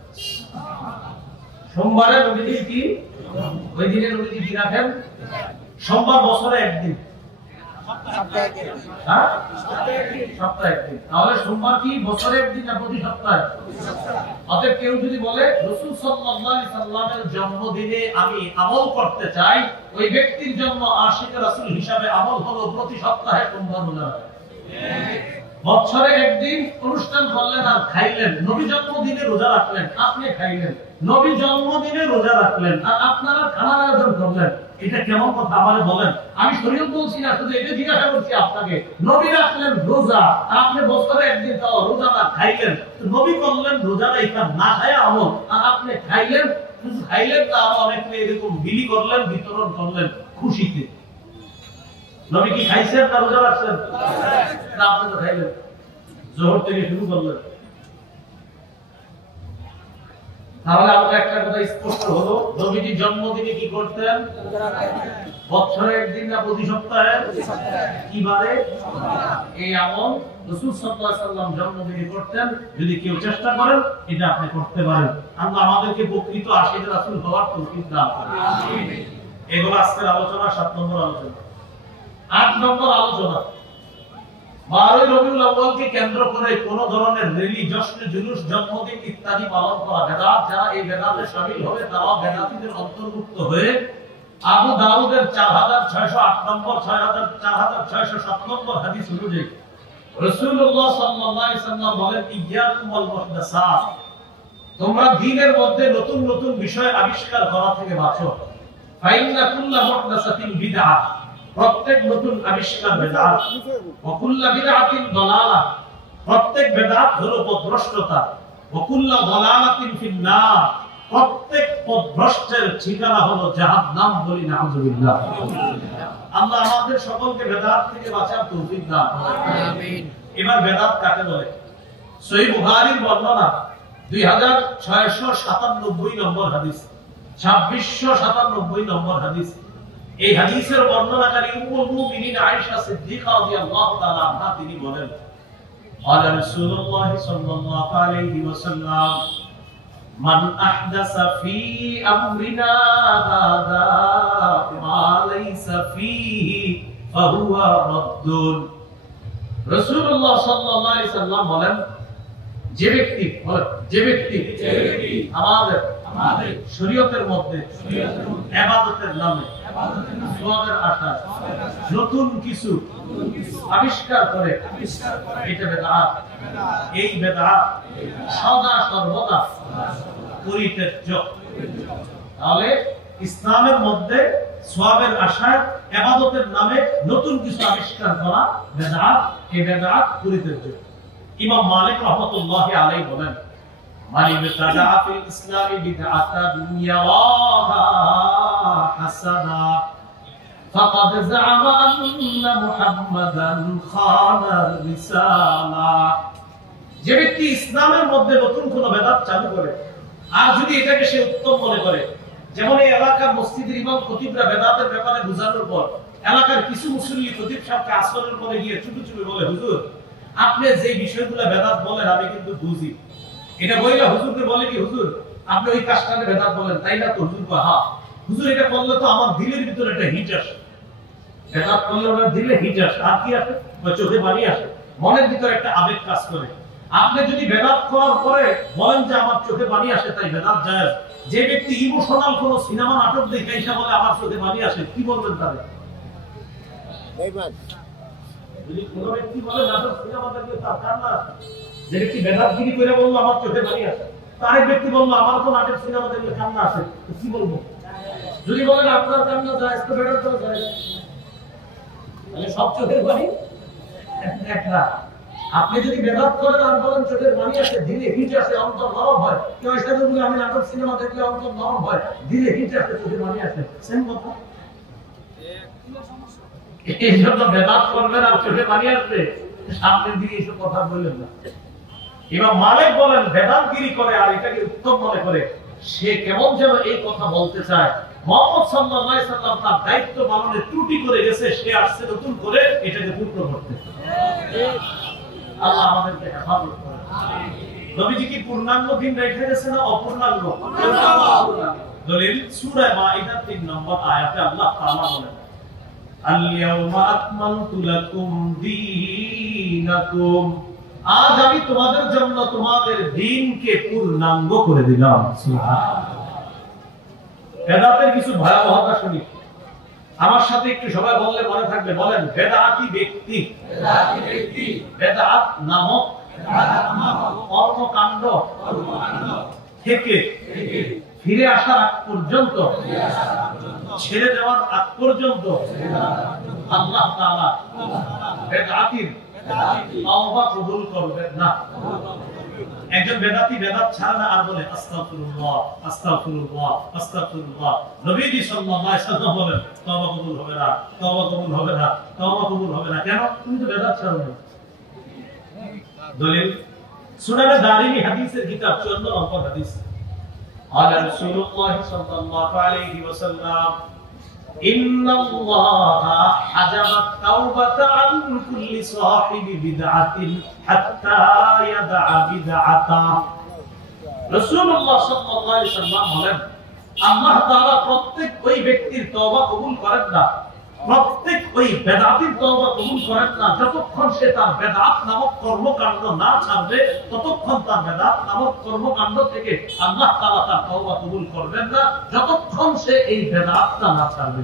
সোমবারে নবীজি কি? ওই দিনে নবীজি কি রাখেন? সোমবার বছরে 1 দিন। সপ্তাহে একদিন। তাহলে সোমবার কি বছরে একদিন না প্রতি সপ্তাহে? অতএব কেউ যদি বলে রাসূল সাল্লাল্লাহু আলাইহি সাল্লামের জন্মদিনে আমি আমল করতে চাই, ওই ব্যক্তির জন্য আশিক রাসূল হিসাবে আমল হলো প্রতি সপ্তাহে সোমবার রোজা রাখা। বছরে একদিন অনুষ্ঠান করলেন আর খাইলেন, নবী জন্মদিনে রোজা রাখলেন, আপনি খাইলেন। নবী জন্মদিনে রোজা রাখলেন আর আপনারা খানার আয়োজন করলেন, এটা কেমন কথা আমারে বলেন? আমি শরীয়ত বলছি না, শুধু এটা জিজ্ঞাসা করছি আপনাকে। নবী রাখলেন রোজা আর আপনি বছরে একদিন তাও রোজা না খাইলেন, নবী করলেন রোজা রাখা না খায় আমল, আর আপনি খাইলেন, শুধু খাইলেন না আর অনেকে এরকম বিলি করলেন, বিতরণ করলেন খুশিতে। নবী কি খাইছেন না রোজা রাখছেন? না, আপনি তো খাইলেন, জোহর থেকে শুরু করলেন। তাহলে আমরা একটা কথা স্পষ্ট হলো, নবীজি জন্মদিনে কি করতেন? বছরে একদিন না প্রতি সপ্তাহে? কিবারে? এই আমল রাসূল সাল্লাল্লাহু আলাইহি সাল্লাম জন্মদিনে করতেন। যদি কেউ চেষ্টা করেন এটা আপনি করতে পারেন। আল্লাহ আমাদেরকে প্রকৃত আশিক রাসূল হওয়ার তৌফিক দান করুন। আমিন। এগুলো আজকের আলোচনা, 7 নম্বর আলোচনা। 8 নম্বর আলোচনা, 12 রবিউল আউয়ালকে কেন্দ্র করে কোন ধরনের র্যালি, জশ্ন, জুলুস, জন্মদিন ইত্যাদি পালন করা বেদাত। যারা এই বেদাতে শামিল হবে তারা বেদাতীদের অন্তর্ভুক্ত হয়ে আবু দাউদের 4608 নম্বর 4607 নম্বর হাদিস অনুযায়ী রাসূলুল্লাহ সাল্লাল্লাহু আলাইহি সাল্লাম বলেন, ইয়্যাকুম ওয়াল মুহদাসাত, তোমরা দ্বীনের মধ্যে নতুন নতুন বিষয় আবিষ্কার করা থেকে বাঁচো। ফাইন্না কুল্লা মুহদাসাতিন বিদআহ, প্রত্যেক নতুন আবিষ্কার বেদাত। ওয়া কুল্লা বিদআতিন দালালাহ, প্রত্যেক বেদাত হলো পথভ্রষ্টতা। ওয়া কুল্লা দালালাতিন ফিন-নার, প্রত্যেক পথভ্রষ্টের ঠিকানা হলো জাহান্নাম। বলি নাউযুবিল্লাহ। আল্লাহ আমাদের সকলকে বেদাত থেকে বাঁচার তৌফিক দান করুন। আমিন। এবার বেদাত কাকে বলে? সহিহ বুখারীর বর্ণনা 2697 নম্বর হাদিস, 2697 নম্বর হাদিস। এই হাদিসের বর্ণনাকারী উম্মুল মুমিনিন আয়েশা সিদ্দিকা রাদিয়াল্লাহু তাআলা আনহা তিনি বলেন, قال رسول الله صلى الله عليه وسلم من احدث في امرنا هذا ما ليس فيه فهو رد। রাসূলুল্লাহ সাল্লাল্লাহু আলাইহি সাল্লাম বলেন, যে ব্যক্তি আমাদের শরীয়তের মধ্যে ইবাদতের নামে সওয়াবের আশায় নতুন কিছু আবিষ্কার করে, এটা বেদাত। এই বেদাত সদা সর্বদা পরিত্যাজ্য। তাহলে ইসলামের মধ্যে সওয়াবের আশায় ইবাদতের নামে নতুন কিছু আবিষ্কার করা বেদাত। এই বেদাত পরিত্যাজ্য। ইমাম মালিক রাহমাতুল্লাহি আলাইহি বলেন, মান ইবতাদা ফিল ইসলামি বিদআতান ইয়ারাহা হাসানা ফাকাদ যাআমা আন্না মুহাম্মাদান খানা রিসালা। যে ব্যক্তি ইসলামের মধ্যে নতুন কোন বেদাত চালু করে আর যদি এটাকে সে উত্তম মনে করে, যেমন এই এলাকার মসজিদের ইমাম খতিবরা বেদাতের ব্যাপারে বুঝানোর পর এলাকার কিছু মুসল্লি খতিব সাহেবকে আসরের পরে গিয়ে চুপি চুপি বলে, হুজুর আপনি যে বিষয়গুলো বেদাত বলেন আমি কিন্তু বুঝি। এটা বইলা হুজুরকে বলে কি, হুজুর আপনি ওই কাজটাকে বেদাত বলেন তাই না? তো হুজুর কয়, হ্যাঁ। হুজুর এটা করলে তো আমার দিলের ভিতরে একটা হিট আসে। বেদাত করলে ওনার দিলে হিট আসে, আর কি আসে? চোখে পানি আসে, মনের ভিতরে একটা আবেগ কাজ করে। আপনি যদি বেদাত করার পরে বলেন যে আমার চোখে পানি আসে, তাই বেদাত জায়েজ। যে ব্যক্তি ইমোশনাল কোন সিনেমা নাটক দেখে এসে বলে আমার চোখে পানি আসে, কি বলবেন তাদের? যদি কোন ব্যক্তি বলে নাটক সিনেমা দেখলে তার কান্না আসে, যে ব্যক্তি বেদাতগিরি করে বললো আমার চোখে পানি আসে, আরেক ব্যক্তি বললো আমার তো নাটক সিনেমা দেখলে কান্না আসে, কি বলবো? যদি বলেন আপনার কান্না যায় তো বেদাত তো যায়, তাহলে সব চোখের পানি একটা। আপনি যদি বেদাত করেন আর বলেন চোখের পানি আসে, দিলে হিট আসে, অন্তর নরম হয়, কেউ এসে বলে আমি নাটক সিনেমা দেখলে অন্তর নরম হয়, দিলে হিট আসে, চোখের পানি আসে, সেম কথা। এই জন্য বেদাত করবেন আর চোখে পানি আসবে, সামনের দিকে এইসব কথা বললেন না। এবার মালিক বলেন বেদাতগিরি করে আর এটাকে উত্তম মনে করে, সে কেমন যেন এই কথা বলতে চায় মুহাম্মদ সাল্লাল্লাহু আলাইহি সাল্লাম তার দায়িত্ব পালনে ত্রুটি করে গেছে, সে আসছে নতুন করে এটাকে পূর্ণ করতে। আল্লাহ আমাদেরকে হেফাজত করুন। নবীজি কি পূর্ণাঙ্গ দিন রেখে গেছে না অপূর্ণাঙ্গ? দলিল সূরা মাইদা 3 নম্বর আয়াতে আল্লাহ তাআলা বলেন, আল-ইয়াওমা আকমালতু লাকুম দীনাকুম, আজ আমি তোমাদের জন্য তোমাদের দ্বীনকে পূর্ণাঙ্গ করে দিলাম। সুবহানাল্লাহ। বেদাতের কিছু ভয়াবহতা শুনি, আমার সাথে একটু সবাই বললে মনে থাকবে, বলেন বেদাতি ব্যক্তি, বেদাত নামক কর্মকাণ্ড থেকে ফিরে আসার আগ পর্যন্ত, ছেড়ে দেওয়ার আগ পর্যন্ত আল্লাহ তাআলা বেদাতির তওবা কবুল করবেন না। একজন বেদাতি বেদাত ছাড়া না আর বলে আস্তাগফিরুল্লাহ আস্তাগফিরুল্লাহ আস্তাগফিরুল্লাহ, নবীজি সাল্লাল্লাহু আলাইহি ওয়াসাল্লাম বলেন তওবা কবুল হবে না, তওবা কবুল হবে না, তওবা কবুল হবে না। কেন? তুমি তো বেদাত ছাড়ো না। দলিল সুনানে দারিমি হাদিসের কিতাব 14 নম্বর হাদিস, আলা রাসূলুল্লাহ সাল্লাল্লাহু আলাইহি ওয়াসাল্লাম ইন্নাল্লাহা হাজাবাত তাওবাতা আন কুল্লি সাহিবি বিদআতিন হাত্তা ইয়াদআ বিদআতা। রাসূলুল্লাহ সাল্লাল্লাহু আলাইহি ওয়াসাল্লাম বলেন, আল্লাহ তাআলা প্রত্যেক ওই ব্যক্তির তওবা কবুল করেন না, প্রত্যেক ওই বেদাতির তওবা কবুল করেন না যতক্ষণ সে তার বেদাত নামক কর্মকাণ্ড না ছাড়বে, ততক্ষণ তার বেদাত নামক কর্মকাণ্ড থেকে আল্লাহ তাআলা তার তওবা কবুল করবেন না যতক্ষণ সে এই বেদাতটা না ছাড়বে।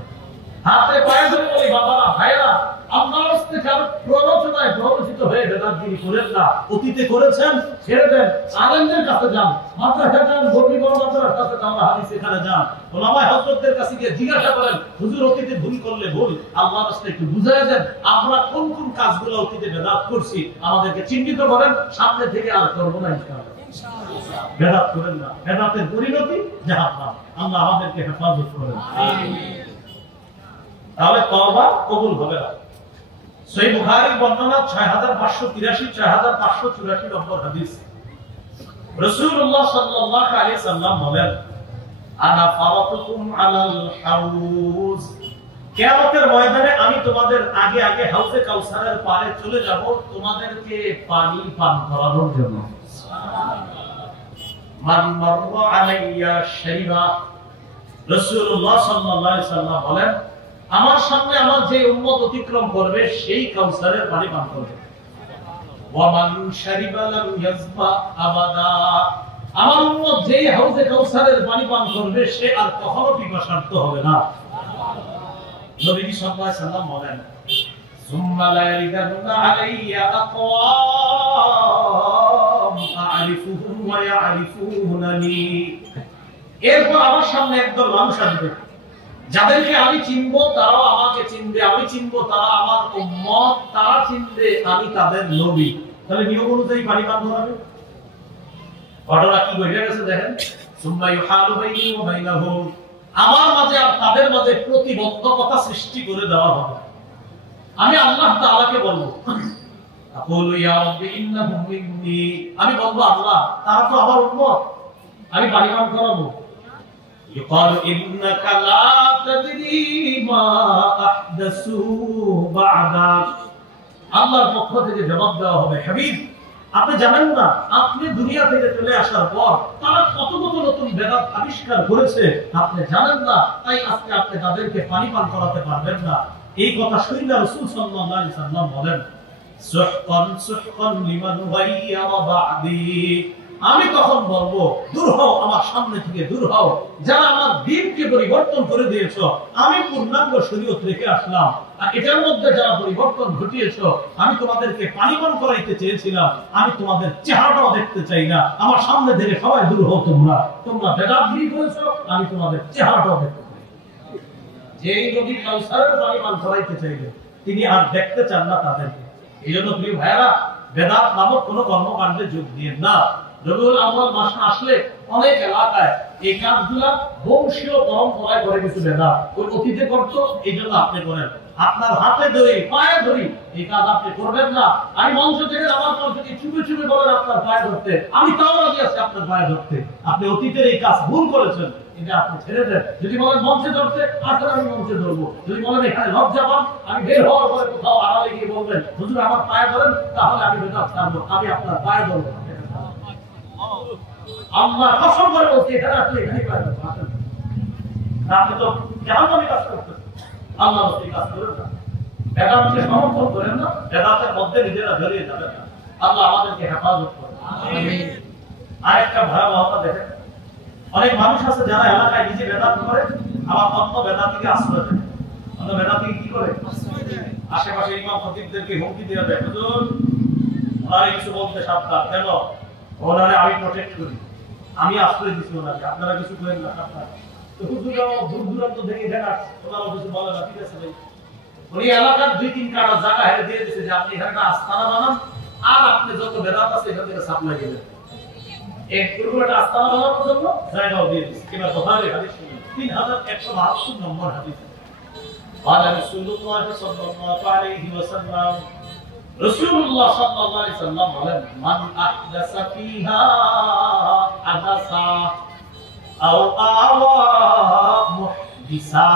হাতে পায়ে ধরে বলি বাবারা ভাইরা, আল্লাহর রাস্তায় আর প্ররোচনায় প্ররোচিত হয়ে বেদাতগিরি করেন না। অতীতে করেছেন, ছেড়ে দেন, আলেমদের কাছে যান, মাদ্রাসা যান, বর্ণিবর মাদ্রাসার কাছে যান, হাদিস এখানে যান, ওলামায়ে হযরতদের কাছে গিয়ে জিজ্ঞাসা করেন, হুজুর অতীতে ভুল করলে ভুল, আল্লাহর রাস্তায় একটু বুঝায় দেন, আমরা কোন কোন কাজগুলো অতীতে বেদাত করছি আমাদেরকে চিহ্নিত করেন, সামনে থেকে আর করব না ইনশাআল্লাহ। বেদাত করেন না, বেদাতের পরিণতি জাহান্নাম। আল্লাহ আমাদেরকে হেফাজত করেন। আমিন। তাহলে তওবা কবুল হবে না। সহিহ বুখারীর বর্ণনা 6583 6584 নম্বর হাদিস, রাসূলুল্লাহ সাল্লাল্লাহু আলাইহি সাল্লাম বলেন, আনা ফারাতুকুম আলাল হাউজ, কিয়ামতের ময়দানে আমি তোমাদের আগে আগে হাউজে কাউসারের পারে চলে যাব তোমাদেরকে পানি পান করানোর জন্য। মান মাররা আলাইয়া শাইবা, রাসূলুল্লাহ সাল্লাল্লাহু আলাইহি সাল্লাম বলেন, আমার সামনে আমার যে উম্মত অতিক্রম করবে সেই কাউসারের পানি পান করবে। ওয়া মান শারিবা লাম ইয়াজবা আবাদা, আমার উম্মত যেই হাউজে কাউসারের পানি পান করবে সে আর কখনো পিপাসার্ত হবে না। নবী সাল্লাল্লাহু আলাইহি সাল্লাম বলেন, সুম্মা লা ইয়ারিদান্না আলাইয়া আকওয়াম আ'রিফুহুম ওয়া ইয়া'রিফুনানি, এরপর আমার সামনে একদল মানুষ আসবে যাদেরকে আমি চিনবো তারাও আমাকে চিনবে, আমি চিনবো তারা আমার উম্মত, তারা চিনবে আমি তাদের নবী। তাহলে নিয়ম অনুযায়ী পানি পান করাবে। ঘটনা কি ঘটে গেছে দেখেন, সুম্মা ইউহালু বাইনি ওয়া বাইনাহুম, আমার মাঝে আর তাদের মাঝে প্রতিবন্ধকতা সৃষ্টি করে দেওয়া হবে। আমি আল্লাহ তাআলাকে বলবো, আকুলু ইয়া রাব্বি ইন্নাহুম মিন্নি, আমি বলবো আল্লাহ তারা তো আমার উম্মত, আমি পানি পান করাবো। يقال إنك لا تدري ما أحدثوا بعدك, আল্লাহর পক্ষ থেকে জবাব দেওয়া হবে, হাবিব আপনি জানেন না আপনি দুনিয়া থেকে চলে আসার পর তারা কত কত নতুন বেদাত আবিষ্কার করেছে, আপনি জানেন না, তাই আজকে আপনি তাদেরকে পানি পান করাতে পারবেন না। এই কথা শুনে রাসূল সাল্লাল্লাহু আলাইহি সাল্লাম বলেন, সুহকান সুহকান লিমান গায়্যারা বা'দি, আমি তখন বলবো দূর হও আমার সামনে থেকে, দূর হও যারা আমার দ্বীনকে পরিবর্তন করে দিয়েছো। আমি পূর্ণাঙ্গ শরীয়ত রেখে আসলাম, আর এটার মধ্যে যারা পরিবর্তন ঘটিয়েছো, আমি তোমাদেরকে পানি পান করাইতে চেয়েছিলাম, আমি তোমাদের চেহারাটাও দেখতে চাই না, আমার সামনে থেকে সবাই দূর হও, তোমরা বেদাতগিরি করেছো, আমি তোমাদের চেহারাটাও দেখতে চাই। যেই নবী কাউসারের পানি পান করাইতে চাইলেন তিনি আর দেখতে চান না তাদেরকে। এই জন্য প্রিয় ভাইরা, বেদাত নামক কোনো কর্মকাণ্ডে যোগ দিয়ে না। রবিউল আউয়াল মাস আসলে অনেক এলাকায় এই কাজগুলা বংশীয় পরম্পরায় করে কিছু বেদাত, ওই অতীতে করতো, এই জন্য আপনি করেন। আপনার হাতে ধরে পায়ে ধরি এই কাজ আপনি করবেন না। আমি মঞ্চ থেকে আমার পর যদি চুপে চুপে বলেন আপনার পায়ে ধরতে, আমি তাও রাজি আছি আপনার পায়ে ধরতে। আপনি অতীতের এই কাজ ভুল করেছেন, এটা আপনি ছেড়ে দেন। যদি বলেন মঞ্চে ধরতে, আসলে আমি মঞ্চে ধরবো। যদি বলেন এখানে লজ্জা পান, আমি বের হওয়ার পরে কোথাও আড়ালে গিয়ে বলবেন হুজুর আমার পায়ে ধরেন, তাহলে আমি বেদাত ছাড়বো, আমি আপনার পায়ে ধরবো। আল্লাহ কসম করে বলছি এখানে আসলে এখানেই পায়ে ধরবো। আপনি তো জাহান্নামী কাজ করতেছেন। আল্লাহ রাস্তায় কাজ করেন না, বেদাতকে সমর্থন করেন না, বেদাতের মধ্যে নিজেরা জড়িয়ে যাবেন না। আল্লাহ আমাদেরকে হেফাজত করেন। আমিন। আরেকটা ভয়াবহতা দেখেন, অনেক মানুষ আছে যারা এলাকায় নিজে বেদাত করে, আবার অন্য বেদাতিকে আশ্রয় দেয়। অন্য বেদাতিকে কি করে? আশেপাশে ইমাম খতিবদেরকে হুমকি দিয়ে দেয়, হুজুর ওনারে কিছু বলতে সাবধান, কেন? ওনারে আমি প্রটেক্ট করি, আমি আশ্রয় দিচ্ছি ওনাকে, আপনারা কিছু করেন না সাবধান। তো হুজুররাও দূর দূরান্ত থেকে দেখা ওনারাও কিছু বলে না, ঠিক আছে ভাই। উনি এলাকার 2-3 কাটা জায়গা হেরে দিয়ে দিচ্ছে যে আপনি এখানে আস্তানা বানান, আর আপনি যত বেদাত আছে এখান থেকে সাপ্লাই দিবেন। এক পুরোটা আস্তানা বানানোর জন্য জায়গাও দিয়ে দিচ্ছে। এবার বুখারী হাদিস 3172 নম্বর হাদিস। قال رسول الله صلى الله عليه وسلم রাসূলুল্লাহ সাল্লাল্লাহু আলাইহি ওয়াসাল্লাম বলেন, মান আহদাসা ফিহা আদাসা আও আওয়া মুহদিসা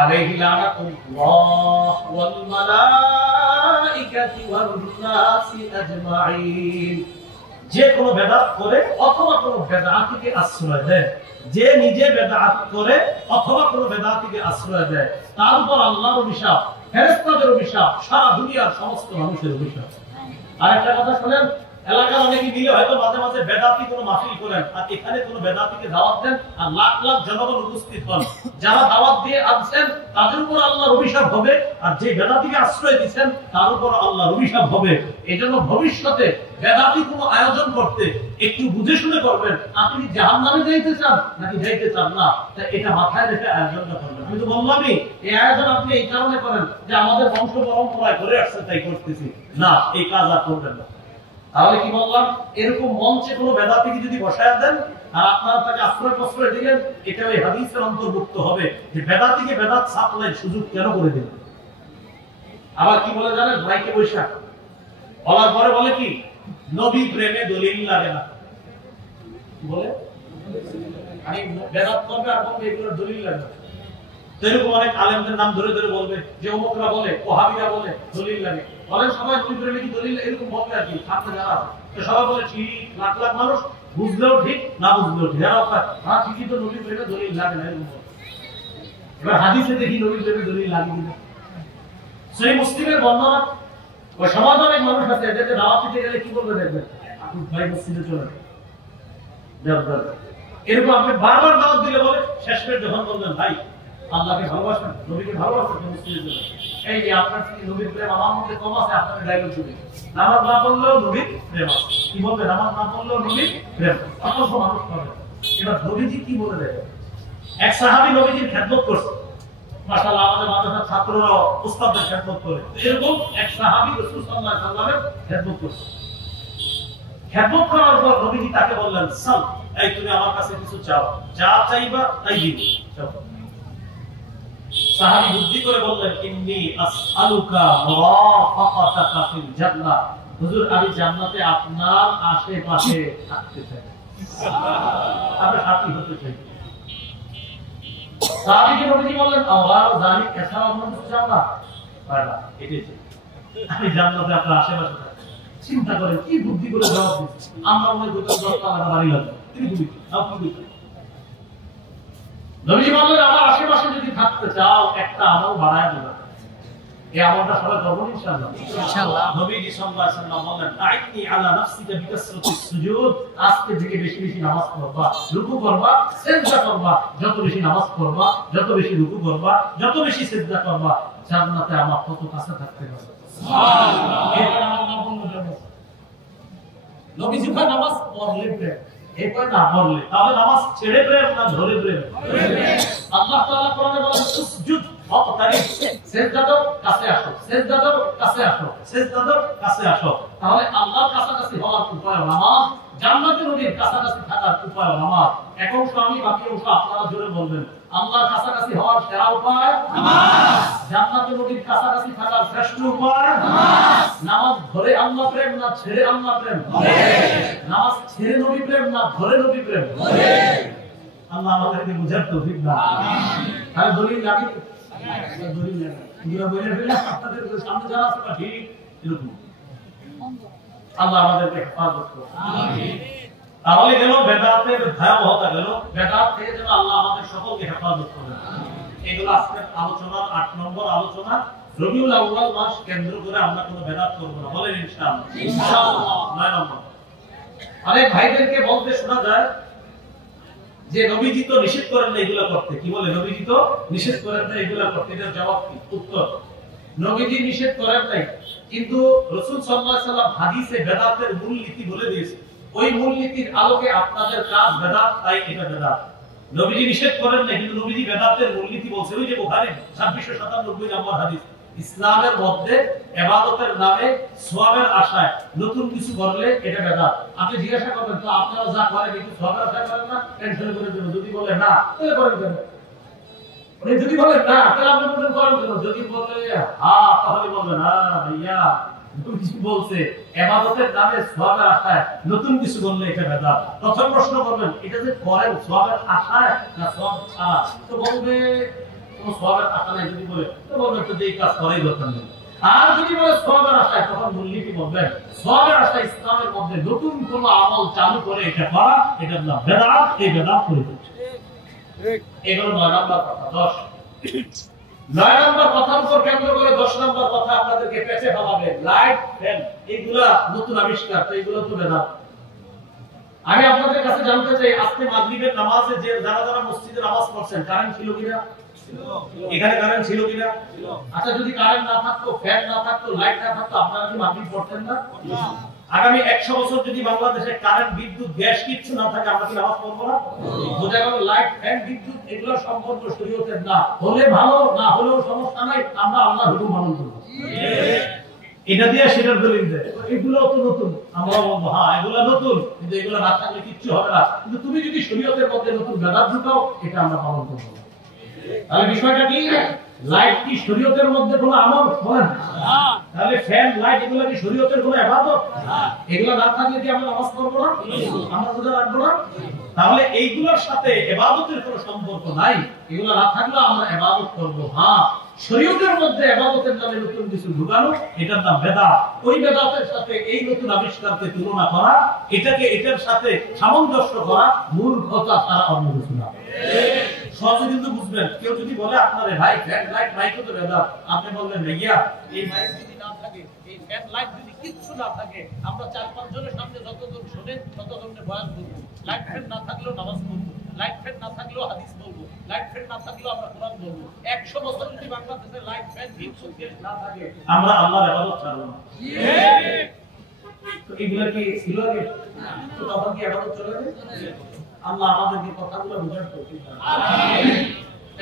আলাইহি লানাতুল্লাহ ওয়াল মালাইকাতি ওয়ান নাসি আজমাইন। যে কোনো বেদাত করে অথবা কোনো বেদাতিকে আশ্রয় দেয়, যে নিজে বেদাত করে অথবা কোনো বেদাতিকে আশ্রয় দেয়, তার উপর আল্লাহর অভিশাপ, ফেরেশতাদের অভিশাপ, সারা দুনিয়ার সমস্ত মানুষের অভিশাপ। আর একটা কথা শুনেন, এলাকার অনেকে মিলে হয়তো মাঝে মাঝে বেদাতি কোনো মাহফিল করেন, আর এখানে কোনো বেদাতিকে দাওয়াত দেন, আর লাখ লাখ জনগণ উপস্থিত হন। যারা দাওয়াত দিয়ে আনছেন তাদের উপর আল্লাহর অভিশাপ হবে, আর যে বেদাতিকে আশ্রয় দিচ্ছেন তার উপর আল্লাহর অভিশাপ হবে। এজন্য ভবিষ্যতে বেদাতি কোনো আয়োজন করতে একটু বুঝে শুনে করবেন। আপনি জাহান্নামে যাইতে চান নাকি যাইতে চান না, তাই এটা মাথায় রেখে আয়োজনটা করবেন। আমি তো বললামই, এই আয়োজন আপনি এই কারণে করেন যে আমাদের বংশ পরম্পরায় করে আসছে তাই করতেছি না, এই কাজ আর করবেন না। তাহলে কি বললাম, এরকম মঞ্চে কোনো বেদাতিকে যদি বসায় দেন আর আপনারা তাকে আশ্রয় প্রশ্রয় দিলেন, এটা ওই হাদিসের অন্তর্ভুক্ত হবে যে বেদাতিকে বেদাত সাপ্লাই সুযোগ কেন করে দিলেন। আবার কি বলে জানেন, মাইকে বৈশাখ বলার পরে বলে কি, নবী প্রেমে দলিল লাগে না, বলে আমি বেদাত করবে আর বলবে এগুলোর দলিল লাগে না। এরকম অনেক আলেমদের নাম ধরে ধরে বলবে যে অমুকরা বলে, ওহাবিরা বলে দলিল লাগে। বলেন সবাই নবী প্রেমে কি দলিল, এরকম বলবে আর কি সামনে যারা তো সবাই বলে ঠিক, লাখ লাখ মানুষ বুঝলেও ঠিক না বুঝলেও ঠিক, হ্যাঁ ঠিকই তো নবী প্রেমে দলিল লাগে না, এরকম। এবার হাদিসে দেখি নবী প্রেমে দলিল লাগে কিনা। সহিহ মুসলিমের বর্ণনা, ওই সমাজ অনেক মানুষ আছে এদেরকে দাওয়াত দিতে গেলে কি বলবে দেখবেন, আপনি ভাই মসজিদে চলে যান, এরকম আপনি বারবার দাওয়াত দিলে বলে শেষ করে যখন বলবেন ভাই আল্লাহকে ভালোবাসেন, নবীকে ভালোবাসেন, মসজিদে চলে এই যে আপনার কি নবীর প্রেম আমার মধ্যে কম আছে, আপনার ডায়লগ শুনে নামাজ না পড়লেও নবীর প্রেম আছে, কি বলবে নামাজ না পড়লেও নবীর প্রেম, অথচ মানুষ করে। এবার নবীজি কি বলে দেয়, এক সাহাবী নবীজির খেদমত করছে, মাশাআল্লাহ আমাদের মাদ্রাসার ছাত্ররা উস্তাদদের খেদমত করে, এরকম এক সাহাবী রাসূল সাল্লাল্লাহু আলাইহি ওয়াসাল্লামের খেদমত করছে। খেদমত করার পর নবীজি তাকে বললেন, সাল, এই তুমি আমার কাছে কিছু চাও, যা চাইবা তাই দিব। সাহাবী বুদ্ধি করে বললেন, ইন্নী আসআলুকা মুরাফাকাতাকা ফিল জান্নাহ, হুজুর আমি জান্নাতে আপনার আশেপাশে থাকতে চাই, আপনার সাথী হতে চাই। সাহাবীকে নবীজি বললেন, আওয়াজ জানি এছাড়া অন্য কিছু চাও না? পারলা, এটাই চাই, আমি জান্নাতে আপনার আশেপাশে থাকতে। চিন্তা করেন কি বুদ্ধি করে জবাব দিচ্ছে, আমরা মনে করি 10 টাকা বাড়ি লাগবে, তিনি বুদ্ধি নাও কি বুদ্ধি। নবীজি বললেন, আমার আশেপাশে যদি থাকতে চাও একটা আমল বাড়ায় দেবে, এই আমলটা সবাই করব ইনশাআল্লাহ। ইনশাআল্লাহ। নবীজি সাল্লাল্লাহু আলাইহি ওয়াসাল্লাম বললেন, আইনি আলা নাফসিকা বিকাসরাতিস সুজুদ, আজকে থেকে বেশি বেশি নামাজ পড়বা, রুকু করবা, সিজদা করবা, যত বেশি নামাজ পড়বা, যত বেশি রুকু করবা, যত বেশি সিজদা করবা, জান্নাতে আমার তত কাছে থাকতে পারবে। সুবহানাল্লাহ। এটা আমার নবুয়্যত। নবীজি নামাজ পড়লে প্রেম, এরপর না পড়লে, তবে নামাজ ছেড়ে প্রেম না ধরে প্রেম? আল্লাহ তাআলা কোরআনে বলেন, সুজুদ ওয়াকতারিব, সিজদা দাও কাছে আসো, সিজদা দাও কাছে আসো, সিজদা দাও কাছে আসো। তাহলে আল্লাহর কাছাকাছি হওয়ার উপায় নামাজ, জান্নাতের নবীর কাছাকাছি থাকার উপায় নামাজ। এখন আমি বাকি অংশ আপনারা জোরে বলবেন, আল্লাহর কাছাকাছি হওয়ার সেরা উপায় নামাজ, জান্নাতের নবীর কাছাকাছি থাকার শ্রেষ্ঠ উপায় নামাজ। নামাজ ধরে আল্লাহ প্রেম না ছেড়ে আল্লাহ প্রেম? ধরে। নামাজ ছেড়ে নবী প্রেম না ধরে নবী প্রেম? ধরে। আল্লাহ আমাদেরকে বুঝার তৌফিক দান। আমিন। তাহলে দলিল লাগে, দলিল লাগে, পুরো বলে ফেলে আপনাদের সামনে যারা আছে ঠিক এরকম। আল্লাহ আমাদেরকে হেফাজত করুন। আমিন। তাহলে গেল বেদাতের ভয়াবহতা, গেল বেদাত থেকে যেন আল্লাহ আমাদের সকলকে হেফাজত করেন। এগুলো আজকের আলোচনার 8 নম্বর আলোচনা। রবিউল আউয়াল মাস কেন্দ্র করে আমরা কোনো বেদাত করব না, বলেন ইনশাআল্লাহ। ইনশাআল্লাহ। 9 নম্বর, অনেক ভাইদেরকে বলতে শোনা যায় যে নবীজি তো নিষেধ করেন না এগুলা করতে। কি বলে? নবীজি তো নিষেধ করেন না এগুলা করতে। এটার জবাব কি? উত্তর, নবীজি নিষেধ করেন নাই, কিন্তু রাসূল সাল্লাল্লাহু আলাইহি সাল্লাম হাদিসে বেদাতের মূলনীতি বলে দিয়েছে। ওই মূলনীতির আলোকে আপনাদের কাজ বেদাত, তাই এটা বেদাত। নবীজি নিষেধ করেন না, কিন্তু নবীজি বেদাতের মূলনীতি বলছে। ওই যে বুখারী 2697 নম্বর হাদিস, ইসলামের মধ্যে ইবাদতের নামে সওয়াবের আশায় নতুন কিছু করলে এটা বেদাত। আপনি জিজ্ঞাসা করবেন, তো আপনারা যা করেন কিন্তু সওয়াবের আশায় করেন না, টেনশন করে দেবেন। যদি বলে না, তাহলে করেন কেন? যদি বলেন না, তাহলে আপনি বলেন করেন কেন? যদি বলে হ্যাঁ, তাহলে বলবেন হ্যাঁ ভাইয়া কিছু বলছে, ইবাদতের নামে সওয়াবের আশায় নতুন কিছু করলে এটা বেদাত। প্রথম প্রশ্ন করবেন, এটা যে করেন সওয়াবের আশায় না সওয়াব ছাড়া? তো বলবে কোনো সওয়াবের আশা নাই। যদি বলে, তো বলবেন তো এই কাজ করাই দরকার নেই। আর যদি বলে সওয়াবের আশায়, তখন মূলনীতি বলবেন সওয়াবের আশায় ইসলামের মধ্যে নতুন কোনো আমল চালু করে এটা করা, এটা না বেদাত, এই বেদাত করে দিচ্ছে। এগুলো 9 নম্বর কথা। 10 9 নম্বর কথার উপর কেন্দ্র করে 10 নম্বর কথা আপনাদেরকে পেছে ফেলাবে। লাইট, ফ্যান, এগুলা নতুন আবিষ্কার, তো এগুলো তো বেদাত। আমি আপনাদের কাছে জানতে চাই, আজকে মাগরিবের নামাজে যে যারা মসজিদে নামাজ পড়ছেন, কারেন্ট ছিল কিনা? এখানে কারেন্ট ছিল কিনা? আচ্ছা, যদি কারেন্ট না থাকতো, ফ্যান না থাকতো, লাইট না থাকতো, আপনারা কি মাগরিব পড়তেন না? আগামী 100 বছর যদি বাংলাদেশে কারেন্ট, বিদ্যুৎ, গ্যাস কিছু না থাকে, আমরা কি নামাজ পড়বো না? বোঝা গেল, লাইট, ফ্যান, বিদ্যুৎ এগুলো সম্পর্ক শরীয়তের না। হলে ভালো, না হলেও সমস্যা নাই, আমরা আল্লাহর হুকুম পালন করব। এটা দিয়ে সেটার দলিল দেয়, এগুলো তো নতুন। আমরা বলবো হ্যাঁ এগুলো নতুন, কিন্তু এগুলো না থাকলে কিচ্ছু হবে না। কিন্তু তুমি যদি শরীয়তের মধ্যে নতুন বেদাত ঢুকাও, এটা আমরা পালন করব না। তাহলে বিষয়টা কি? লাইট কি শরীয়তের মধ্যে কোনো আমল? বলেন। তাহলে ফ্যান, লাইট এগুলো কি শরীয়তের কোনো ইবাদত? এগুলো না থাকলে কি আমরা নামাজ পড়বো না? আমরা রোজা রাখবো না? তাহলে এইগুলোর সাথে ইবাদতের কোনো সম্পর্ক নাই। এগুলো না থাকলে আমরা ইবাদত করব। হ্যাঁ, শরীয়তের মধ্যে ইবাদতের নামে নতুন কিছু ঢুকানো, এটার নাম বেদাত। ওই বেদাতের সাথে এই নতুন আবিষ্কারকে তুলনা করা, এটাকে এটার সাথে সামঞ্জস্য করা মূর্খতা ছাড়া অন্য কিছু না। সহজে কিন্তু বুঝবেন। কেউ যদি বলে আপনারে ভাই ফ্যান, লাইট, মাইকও তো বেদাত, আপনি বলবেন ভাইয়া এই মাইক যদি না থাকে, এই ফ্যান, লাইট যদি কিচ্ছু না থাকে, আমরা 4-5 জনের সামনে যতজন শুনেন ততজনের বয়ান করবো। লাইট ফ্যান না থাকলেও নামাজ পড়বো, লাইট ফ্যান না থাকলেও হাদিস বলবো, লাইট ফ্যান না থাকলেও আমরা কোরআন বলবো। 100 বছর যদি বাংলাদেশে লাইট ফ্যান বিদ্যুৎ না থাকে, আমরা আল্লাহর ইবাদত ছাড়বো না। তো এগুলা কি ছিল আগে? তো তখন কি ইবাদত চলে যাবে? আল্লাহ আমাদেরকে কথাগুলো বুঝার তৌফিক দান করুন। আমিন।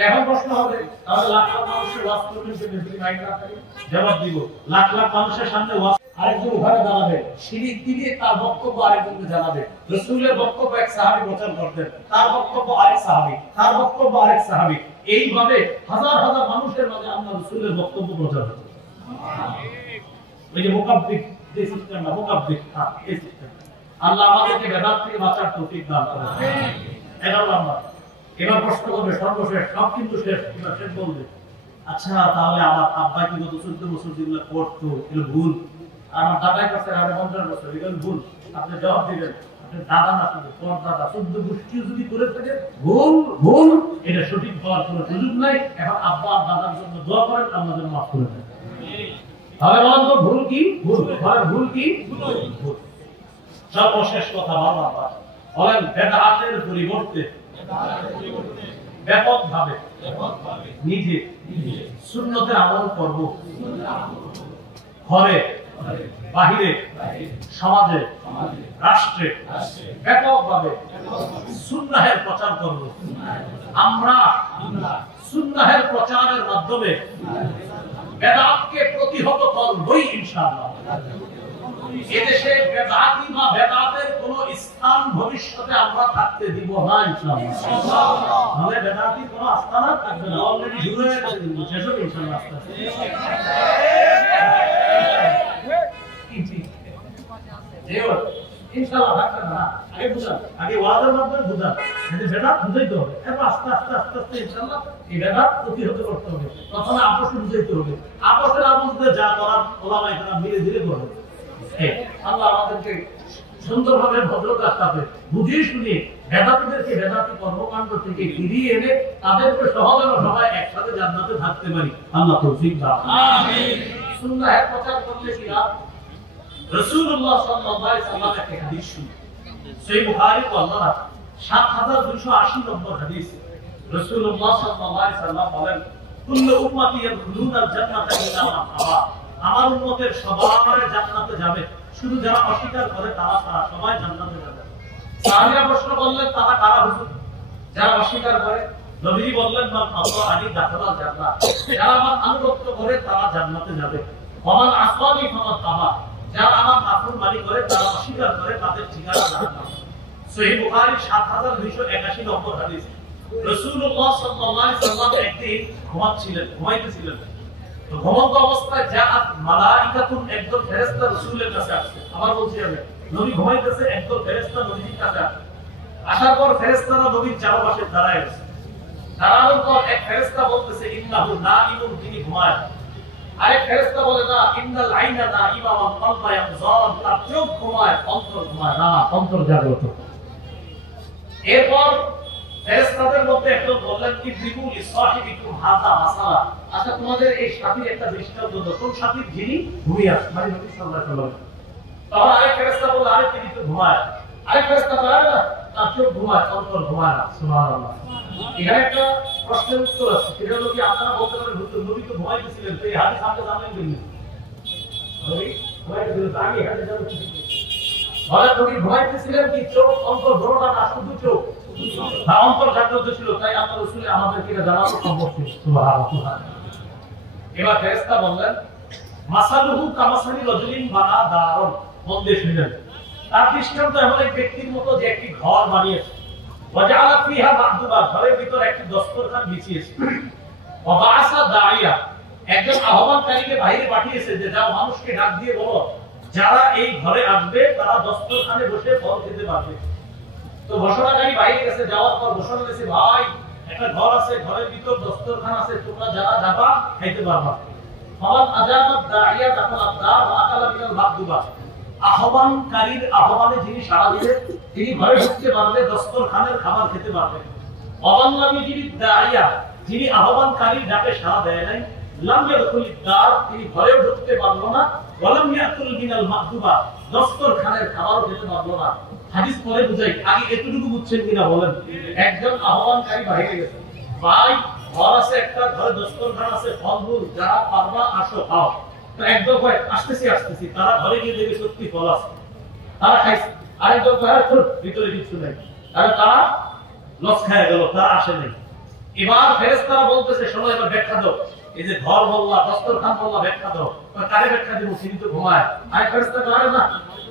এখন প্রশ্ন হবে, তাহলে লাখ লাখ মানুষের ওয়াজ করবেন যে যদি মাইক না থাকে? জবাব দিব, লাখ লাখ মানুষের সামনে ওয়াজ আরেকজন ঘরে দাঁড়াবে, শিরিক দিয়ে তার বক্তব্য আরেকজনকে জানাবে। রাসূলের বক্তব্য এক সাহাবী প্রচার করতেন, তার বক্তব্য আরেক সাহাবী, তার বক্তব্য আরেক সাহাবী, এইভাবে হাজার হাজার মানুষের মাঝে আমরা রাসূলের বক্তব্য প্রচার করব। ওই যে মুকাব্বির যে সিস্টেম না, মুকাব্বির এই সিস্টেম। আল্লাহ আমাদেরকে বেদাত থেকে বাঁচার তৌফিক দান করুন। আমিন। 11 নম্বর, এবার প্রশ্ন করবে সর্বশেষ, সব কিন্তু শেষ, এবার শেষ বলবে, আচ্ছা তাহলে আমার আব্বা কি গত 14 বছর যেগুলো করতো এগুলো ভুল, আমার দাদাই করছে 50 বছর, এগুলো ভুল, আপনি জবাব দিবেন আপনার দাদা না শুধু তোর দাদা 14 গোষ্ঠীও যদি করে থাকে ভুল ভুল, এটা সঠিক হওয়ার কোনো সুযোগ নাই। এখন আব্বা আর দাদার জন্য দোয়া করেন, আল্লাহ যেন মাফ করে দেন। তাহলে বলেন তো ভুল কি? ভুল। ভুল কি? ভুল। সর্বশেষ কথা বারবার বলেন, বেদাতের পরিবর্তে ব্যাপকভাবে নিজে সুন্নতে আমল করব। ঘরে, বাহিরে, সমাজে, রাষ্ট্রে ব্যাপকভাবে সুন্নাহের প্রচার করব। আমরা সুন্নাহের প্রচারের মাধ্যমে বেদাতকে প্রতিহত করবই ইনশাআল্লাহ। এদেশে বেদাতি বা বেদাতের কোন স্থান ভবিষ্যতে আমরা থাকতে দিব না ইনশাআল্লাহ। মানে বেদাতির কোন আস্থানা থাকবে না, অলরেডি শুরু হয়ে গেছে, কিন্তু শেষ হবে ইনশাআল্লাহ। ইনশাআল্লাহ থাকবে না। আগে বুঝান, আগে ওয়াজের মাধ্যমে বুঝান, যদি বেদাত বুঝাইতে হবে, এরপর আস্তে আস্তে আস্তে আস্তে ইনশাআল্লাহ এই বেদাত প্রতিহত করতে হবে। প্রথমে আপোষে বুঝাইতে হবে, আপোষের বুঝতে যা করার ওলামায়ে কেরাম ধীরে ধীরে করবে। আল্লাহ আমাদেরকে সুন্দরভাবে ভদ্রতার সাথে বুঝিয়ে শুনিয়ে বেদাতীদেরকে বেদাতী কর্মকাণ্ড থেকে ফিরিয়ে এনে তাদেরকে সহজে সবাই একসাথে জান্নাতে থাকতে পারি। আল্লাহ তৌফিক দান। আমিন। সুন্নাহের প্রচার করলে কি লাভ? রাসূলুল্লাহ সাল্লাল্লাহু আলাইহি ওয়াসাল্লাম একটা হাদিস শুনি, সহিহ বুখারী ও আল্লাহ ৭২৮০ নম্বর হাদিস। রাসূলুল্লাহ সাল্লাল্লাহু আলাইহি ওয়াসাল্লাম বলেন, কুল্লু উম্মতি ইয়াদখুলুনাল জান্নাতা ইল্লা মান আবা। আমার উম্মতের সবাই জান্নাতে যাবে, শুধু যারা অস্বীকার করে তারা ছাড়া সবাই জান্নাতে যাবে। সাহাবীরা প্রশ্ন করলেন, তারা কারা হুজুর? যারা অস্বীকার করে। নবীজি বললেন, মান আতাআনি দাখালাল জান্নাহ। যারা আমার আনুগত্য করে তারা জান্নাতে যাবে। ওমান আসানি ফামান তাবা। যারা আমার নাফরমানি করে, তারা অস্বীকার করে, তাদের ঠিকানা জাহান্নাম। সহিহ বুখারী ৭২৮১ নম্বর হাদিস। রাসূলুল্লাহ সাল্লাল্লাহু আলাইহি ওয়াসাল্লাম একদিন ঘুমাইতেছিলেন। তো ঘুমন্ত অবস্থায় জাআত মালাইকাতুন, একদল ফেরেশতা রাসূলের কাছে আসছে। আবার বলছি আমি, নবী ঘুমাইতেছে, একদল ফেরেশতা নবীর কাছে আসছে। আসার পর ফেরেশতারা নবীর চারপাশে দাঁড়ায় আছে। দাঁড়ানোর পর এক ফেরেশতা বলতেছে, ইন্নাহু নাঈমুন, তিনি ঘুমায়। আরেক ফেরেশতা বলে, না, ইন্নাল আইনা নাঈমা ওয়াল কলবা ইয়াহজান, তার চোখ ঘুমায়, অন্তর ঘুমায় না, অন্তর জাগ্রত। এরপর ফেরেশতাদের মধ্যে একজন বললেন, ইদ্রিবু লিসাহিবিকুম হাযা মাসালা। আচ্ছা, তোমাদের এই সাথীর একটা দৃষ্টান্ত দাও। কোন সাথীর? যিনি ঘুমিয়ে আছে, মানে নবী সাল্লাল্লাহু আলাইহি ওয়াসাল্লাম। তখন আরেক ফেরেশতা বলল, আরে তিনি তো ঘুমায়। আরেক ফেরেশতা বলে, না, তার চোখ ঘুমায়, অন্তর ঘুমায় না। সুবহানাল্লাহ। এখানে একটা প্রশ্নের উত্তর আছে, সেটা হলো কি, আপনারা বলতে পারেন, হুজুর নবী তো ঘুমাইতেছিলেন, তো এই হাদিস আপনি জানলেন কেন? নবী ঘুমাইতেছিলেন, তো আমি হাদিস জানব কি? বলে, নবী ঘুমাইতেছিলেন কি চোখ অন্তর দুটোটা না, শুধু চোখ? না, অন্তর জাগ্রত ছিল, তাই আল্লাহ রাসূল আমাদেরকে এটা জানানো সম্ভব ছিল। সুবহানাল্লাহ। এবার ফেরেশতা বললেন, মাসালুহু কামাসালি রাজুলিন বানা দারুন। মন দিয়ে শুনলেন, তার দৃষ্টান্ত এমন এক ব্যক্তির মতো যে একটি ঘর বানিয়েছে। ওয়াজআলা ফিহা মাহদুবা, ঘরের ভিতরে একটি দস্তরখান বিছিয়েছে। ওয়া বাআসা দাইয়া, একজন আহ্বানকারীকে বাইরে পাঠিয়েছে যে যাও মানুষকে ডাক দিয়ে বলো, যারা এই ঘরে আসবে তারা দস্তরখানে বসে ফল খেতে পারবে। তো ঘোষণাকারী বাইরে গেছে, যাওয়ার পর ঘোষণা দিয়েছে, ভাই একটা ঘর আছে, ঘরের ভিতর দস্তরখান আছে, তোমরা যারা যাবা খাইতে পারবা। ফামান আজাবাত দাইয়া দাখালাত দার ওয়া আকালা মিনাল মাহদুবা। আহ্বানকারীর আহ্বানে যিনি সাড়া দিলেন, তিনি ঘরে ঢুকতে পারলে দস্তরখানের খাবার খেতে পারবেন। অবাল্লামি যিনি দাইয়া, যিনি আহ্বানকারীর ডাকে সাড়া দেয় নাই, লাম ইয়াদখুলিদ দার, তিনি ঘরেও ঢুকতে পারলো না। ওয়ালাম ইয়াকুল মিনাল মাহদুবা, দস্তরখানের খাবারও খেতে পারলো না। হাদিস পরে বুঝাই, আগে এতটুকু বুঝছেন কিনা বলেন? একজন আহ্বানকারী বাইরে গেছে, ভাই ঘর আছে একটা, ঘরে দস্তরখান আছে, ফলমূল, যারা পারবা আসো খাও। তো একদম ভাই আসতেছি, তারা ঘরে গিয়ে দেখে সত্যি ফল আছে, তারা খাইছে। আরেকজন ভিতরে কিছু নাই, তারা লস খায় গেল, তারা আসে নাই। এবার ফেরেশতারা বলতেছে, শোনো এবার ব্যাখ্যা দাও, এই যে ঘর বললা, দস্তরখান বললা, ব্যাখ্যা দাও। কারে ব্যাখ্যা দিব? তিনি তো ঘুমায়। আর ফেরেশতা করে না,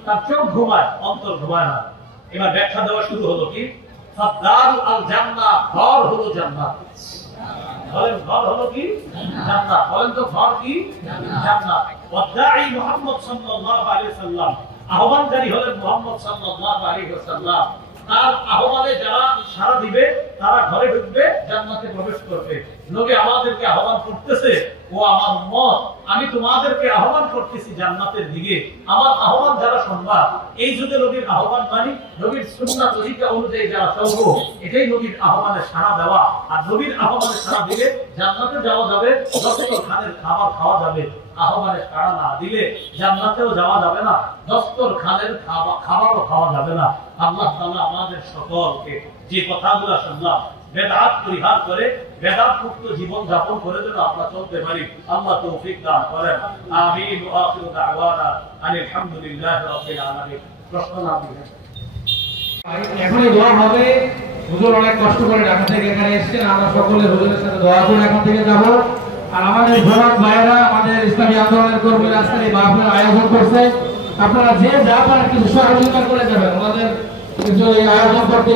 তার চোখ ঘুমায়, অন্তর ঘুমায় না। এবার ব্যাখ্যা দেওয়া শুরু হলো কি, ফাদারু আল জান্নাহ, ঘর হলো জান্নাত। বলেন ঘর হলো কি? জান্নাত। বলেন তো ঘর কি? জান্নাত। ওয়াদাঈ মুহাম্মদ সাল্লাল্লাহু আলাইহি ওয়াসাল্লাম, আহ্বানকারী হলেন মুহাম্মদ সাল্লাল্লাহু আলাইহি ওয়াসাল্লাম। তার আহ্বানে যারা সাড়া দিবে তারা ঘরে ঢুকবে, জান্নাতে প্রবেশ করবে। নবী আমাদেরকে আহ্বান করতেছে, ও আমার উম্মত, আমি তোমাদেরকে আহ্বান করতেছি জান্নাতের দিকে। আমার আহ্বান যারা শুনবা, এই যুগে নবীর আহ্বান মানি, নবীর সুন্নাহ তরিকা অনুযায়ী যারা চলবো, এটাই নবীর আহ্বানে সাড়া দেওয়া। আর নবীর আহ্বানে সাড়া দিলে জান্নাতে যাওয়া যাবে, দস্তরখানের খাবার খাওয়া যাবে। আহ্বানে সাড়া না দিলে জান্নাতেও যাওয়া যাবে না, দস্তরখানের খাবারও খাওয়া যাবে না। আল্লাহ তাআলা আমাদের সকলকে যে কথাগুলো শুনলাম, বেদাত পরিহার করে বেদাত মুক্ত জীবন যাপন করে যেন আমরা চলতে পারি, আল্লাহ তৌফিক দান করেন। আমিন। ওয়া আখিরু দাওয়ানা আনিল হামদুলিল্লাহি রাব্বিল আলামিন। প্রশ্ন না দিলে এখনই দোয়া হবে। হুজুর অনেক কষ্ট করে ঢাকা থেকে এখানে এসেছেন, আমরা সকলে হুজুরের সাথে দোয়া করে এখান থেকে যাব। আর আমাদের যুবক ভাইয়েরা, আমাদের ইসলামী আন্দোলনের কর্মীরা আজকের এই মাহফিলের আয়োজন করছে। আপনারা যে যা পারেন কিছু সহযোগিতা করে যাবেন, ওনাদের কিছু আয়োজন করতে